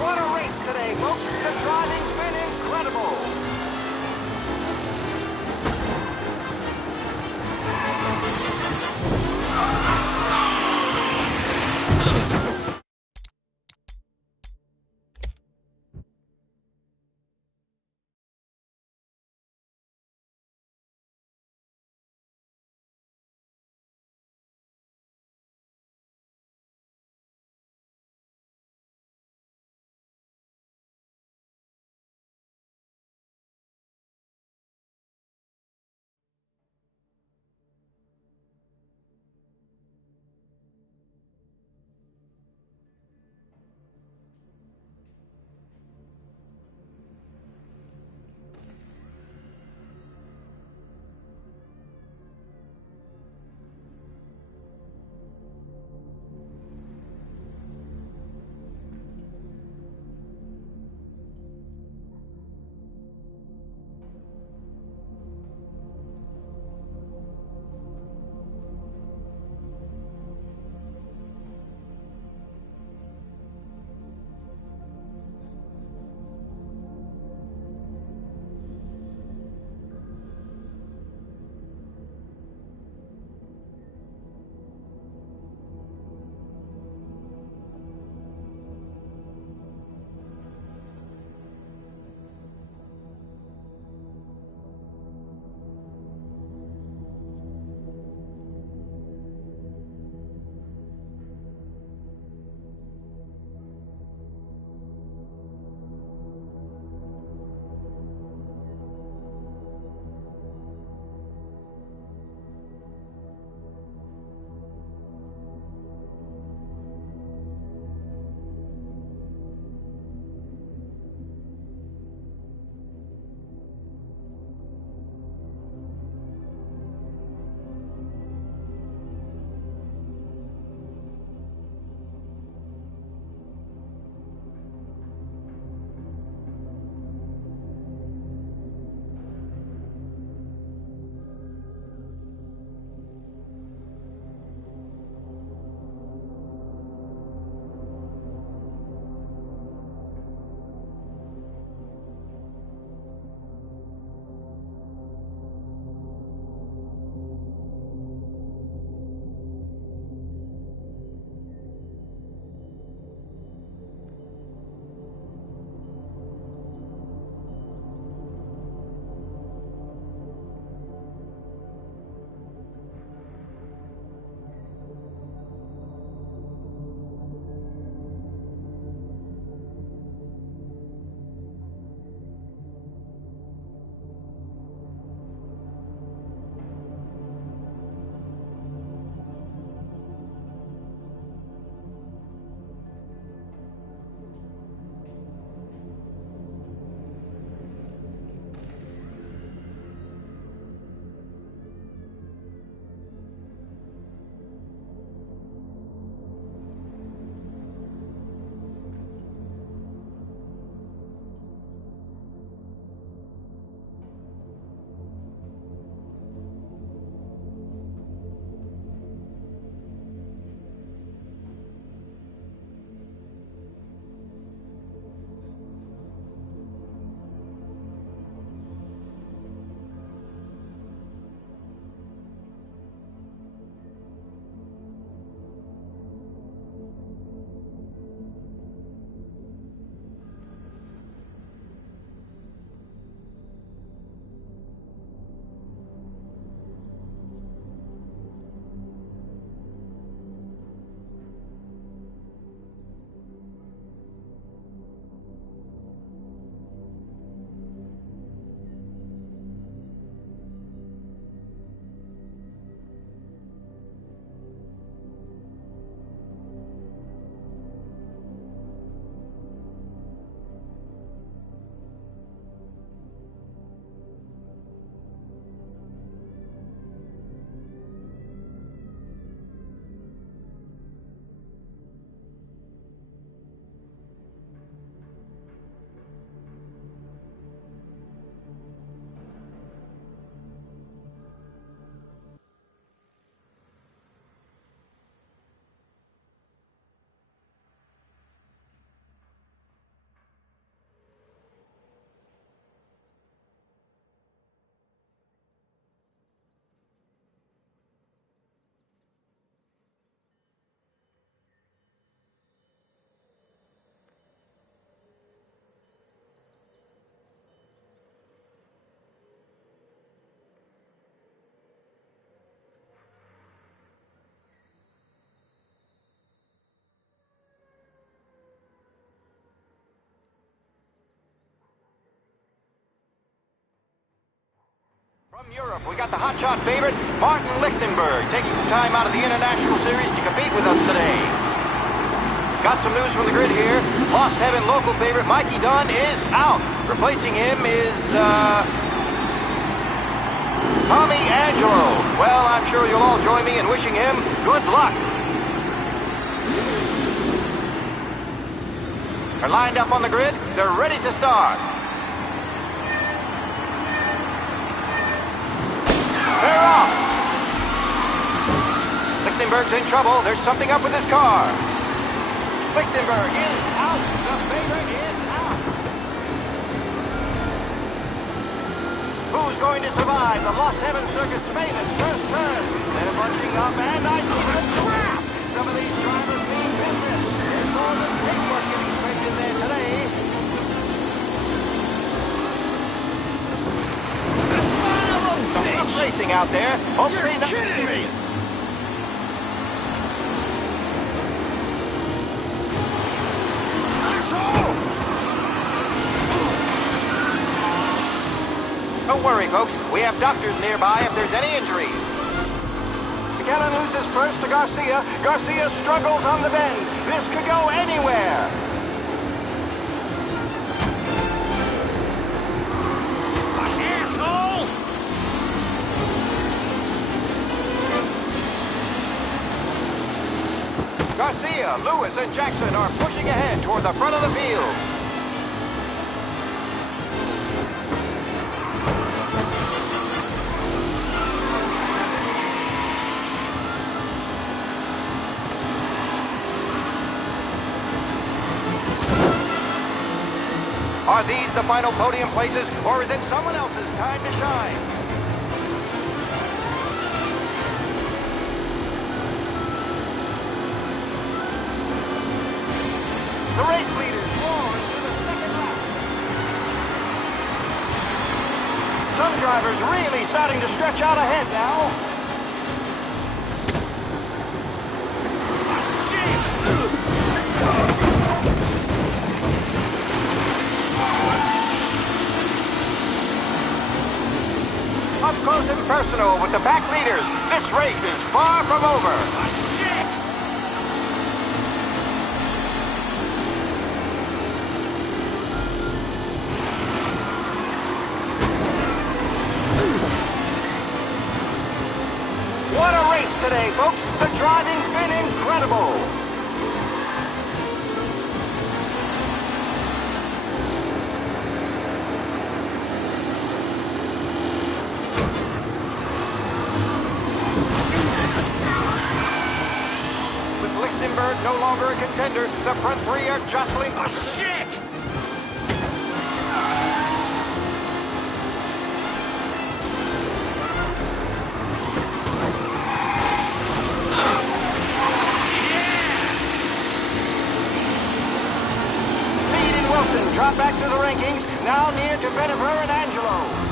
What a race today, folks. The driving's been incredible. From Europe, we got the hotshot favorite, Martin Lichtenberg, taking some time out of the International Series to compete with us today. Got some news from the grid here. Lost Heaven local favorite, Mikey Dunn, is out. Replacing him is, Tommy Angelo. Well, I'm sure you'll all join me in wishing him good luck. They're lined up on the grid. They're ready to start. They're off. Lichtenberg's in trouble. There's something up with his car. Lichtenberg is out. The favorite is out. Who's going to survive the Lost Heaven Circuit's famous first turn? They're bunching up, and I see the trap. Some of these drivers mean business. There's more than paperwork getting scraped in there today. The son of a bitch! Racing out there. Hopefully not kidding me. Asshole! Don't worry, folks. We have doctors nearby if there's any injuries. McKellen loses first to Garcia. Garcia struggles on the bend. This could go anywhere. Push, asshole! Garcia, Lewis, and Jackson are pushing ahead toward the front of the field. Are these the final podium places, or is it someone else's time to shine? The race leaders roar into the second lap. Some drivers really starting to stretch out ahead now. Up close and personal with the back leaders. This race is far from over. Shit! What a race today, folks. The driving's been incredible. No longer a contender. The front three are jostling. Oh, shit! Speed and Wilson drop back to the rankings. Now near to Benever and Angelo.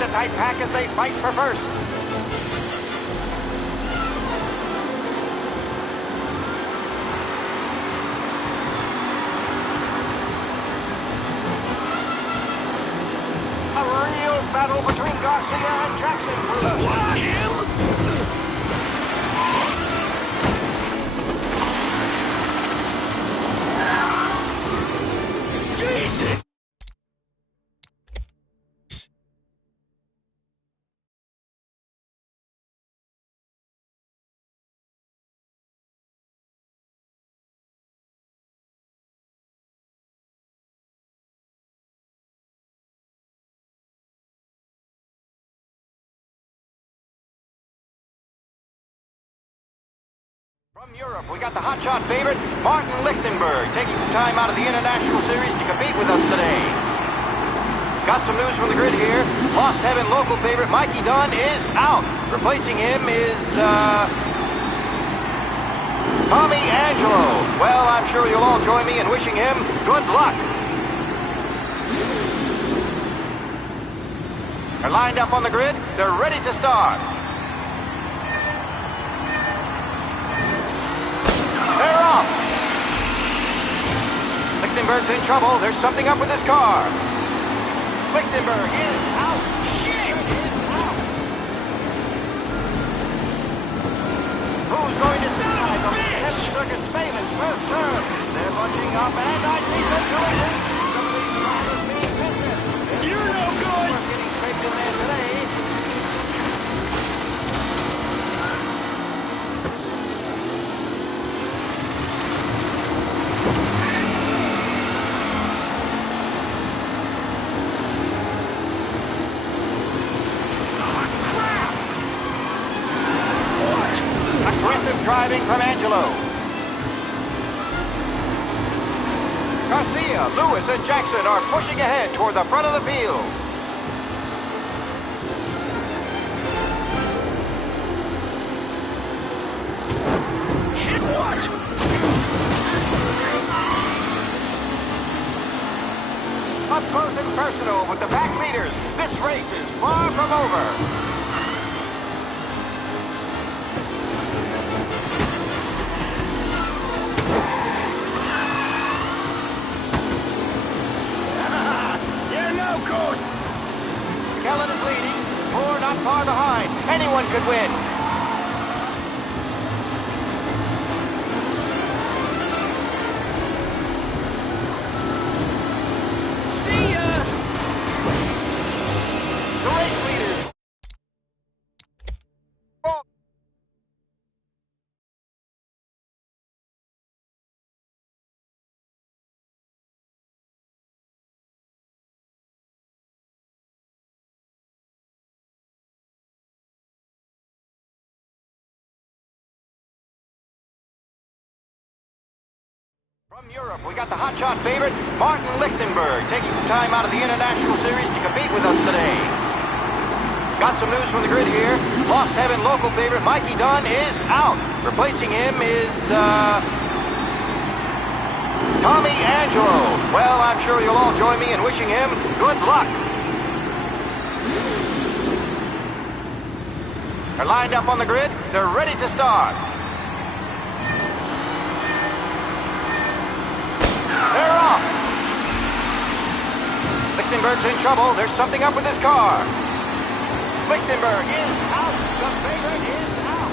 A tight pack as they fight for first. A real battle between Garcia and Jackson. Jesus! From Europe, we got the hotshot favorite, Martin Lichtenberg, taking some time out of the International Series to compete with us today. Got some news from the grid here. Lost Heaven local favorite, Mikey Dunn, is out. Replacing him is, Tommy Angelo. Well, I'm sure you'll all join me in wishing him good luck. They're lined up on the grid. They're ready to start. They're off! Lichtenberg's in trouble. There's something up with his car. Lichtenberg is out. Shit! Is out. Who's going to decide on the Heavy Circuit's famous first turn? They're bunching up, and I see some collisions. Some of these drivers mean business. You're no good! We're getting scraped in there today. Aggressive driving from Angelo. Garcia, Lewis, and Jackson are pushing ahead toward the front of the field. Hit what? Up close and personal with the back leaders. This race is far from over. Kellen is leading. Moore not far behind. Anyone could win. See ya! The race leaders. From Europe, we got the hotshot favorite, Martin Lichtenberg, taking some time out of the International Series to compete with us today. Got some news from the grid here. Lost Heaven local favorite, Mikey Dunn, is out. Replacing him is, Tommy Angelo. Well, I'm sure you'll all join me in wishing him good luck. They're lined up on the grid. They're ready to start. They're off! Lichtenberg's in trouble. There's something up with his car. Lichtenberg is out. The favorite is out.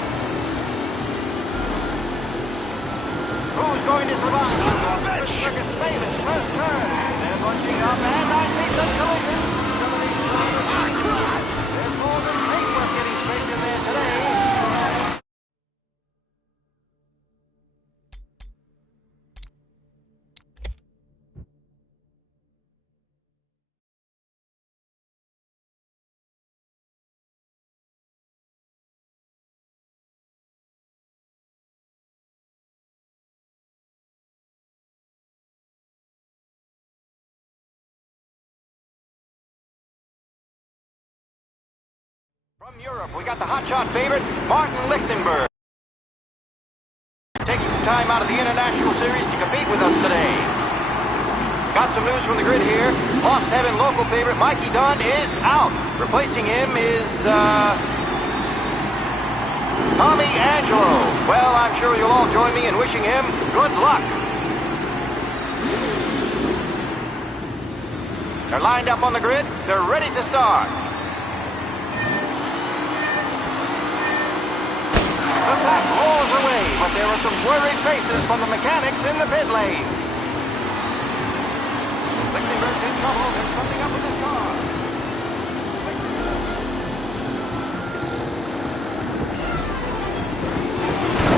Who's going to survive? Son of a bitch! Circuit's famous first turn. They're bunching up, and I see some collisions. Some of these drivers. Ah, crap! There's more than paintwork getting scraped in there today. From Europe, we got the hotshot favorite, Martin Lichtenberg. Taking some time out of the International Series to compete with us today. Got some news from the grid here. Lost Heaven local favorite, Mikey Dunn, is out. Replacing him is, Tommy Angelo. Well, I'm sure you'll all join me in wishing him good luck. They're lined up on the grid. They're ready to start. The pack rolls away, but there are some worried faces from the mechanics in the pit lane. Lichtenberg's in trouble. There's something up with his car.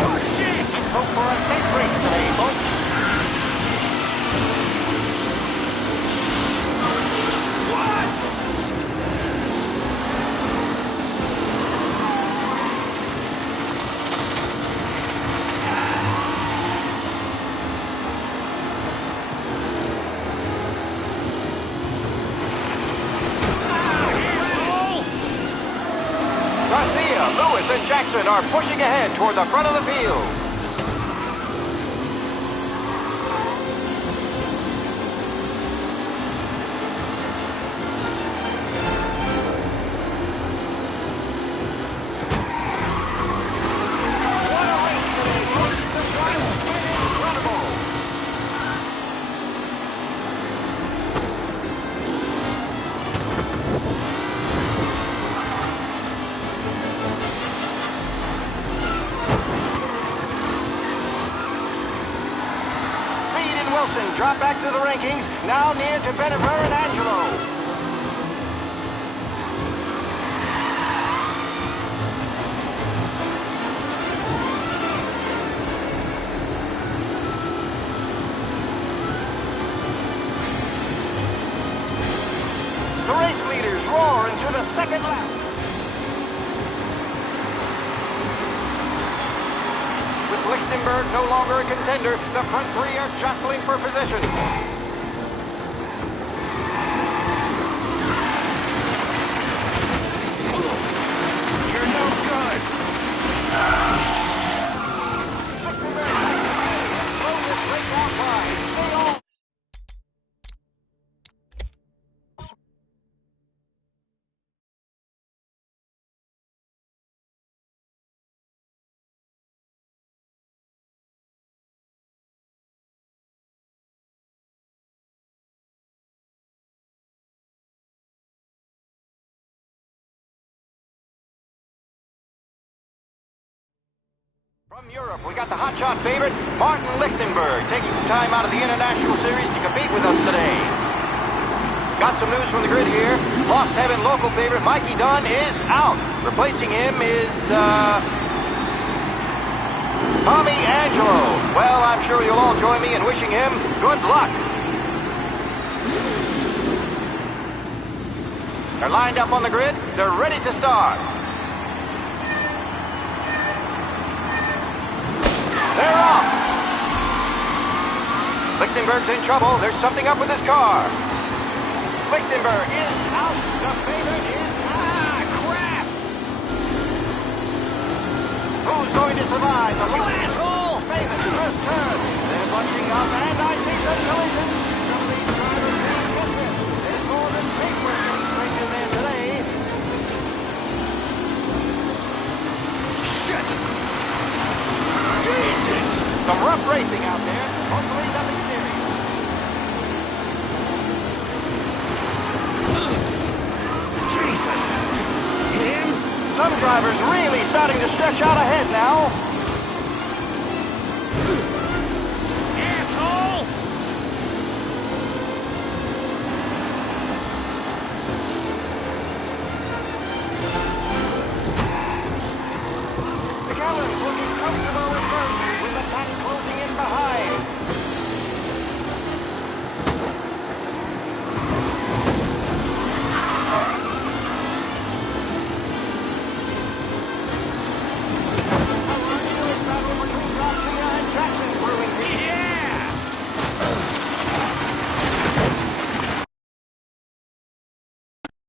Oh, shit! Hope for a safe race today, folks. Garcia, Lewis, and Jackson are pushing ahead toward the front of the field. What a race today, folks. The drivers house and drop back to the rankings, now near to Bennifer and Angelo. The race leaders roar into the second lap. With Lichtenberg no longer a contender, the front three are jostling for position. You're no good! Lichtenberg blows this race out wide. They all... From Europe, we got the hotshot favorite, Martin Lichtenberg, taking some time out of the International Series to compete with us today. Got some news from the grid here. Lost Heaven local favorite, Mikey Dunn, is out. Replacing him is, Tommy Angelo. Well, I'm sure you'll all join me in wishing him good luck. They're lined up on the grid. They're ready to start. They're off! Lichtenberg's in trouble. There's something up with his car. Lichtenberg is out. The favorite is... crap! Who's going to survive? The asshole! Famous first turn. They're bunching up, and I see the collision. Some of these drivers can't get this. There's more than paper getting straight in there today. Shit! Jesus! Some rough racing out there. Hopefully nothing serious. Jesus! Him? Some drivers really starting to stretch out ahead now.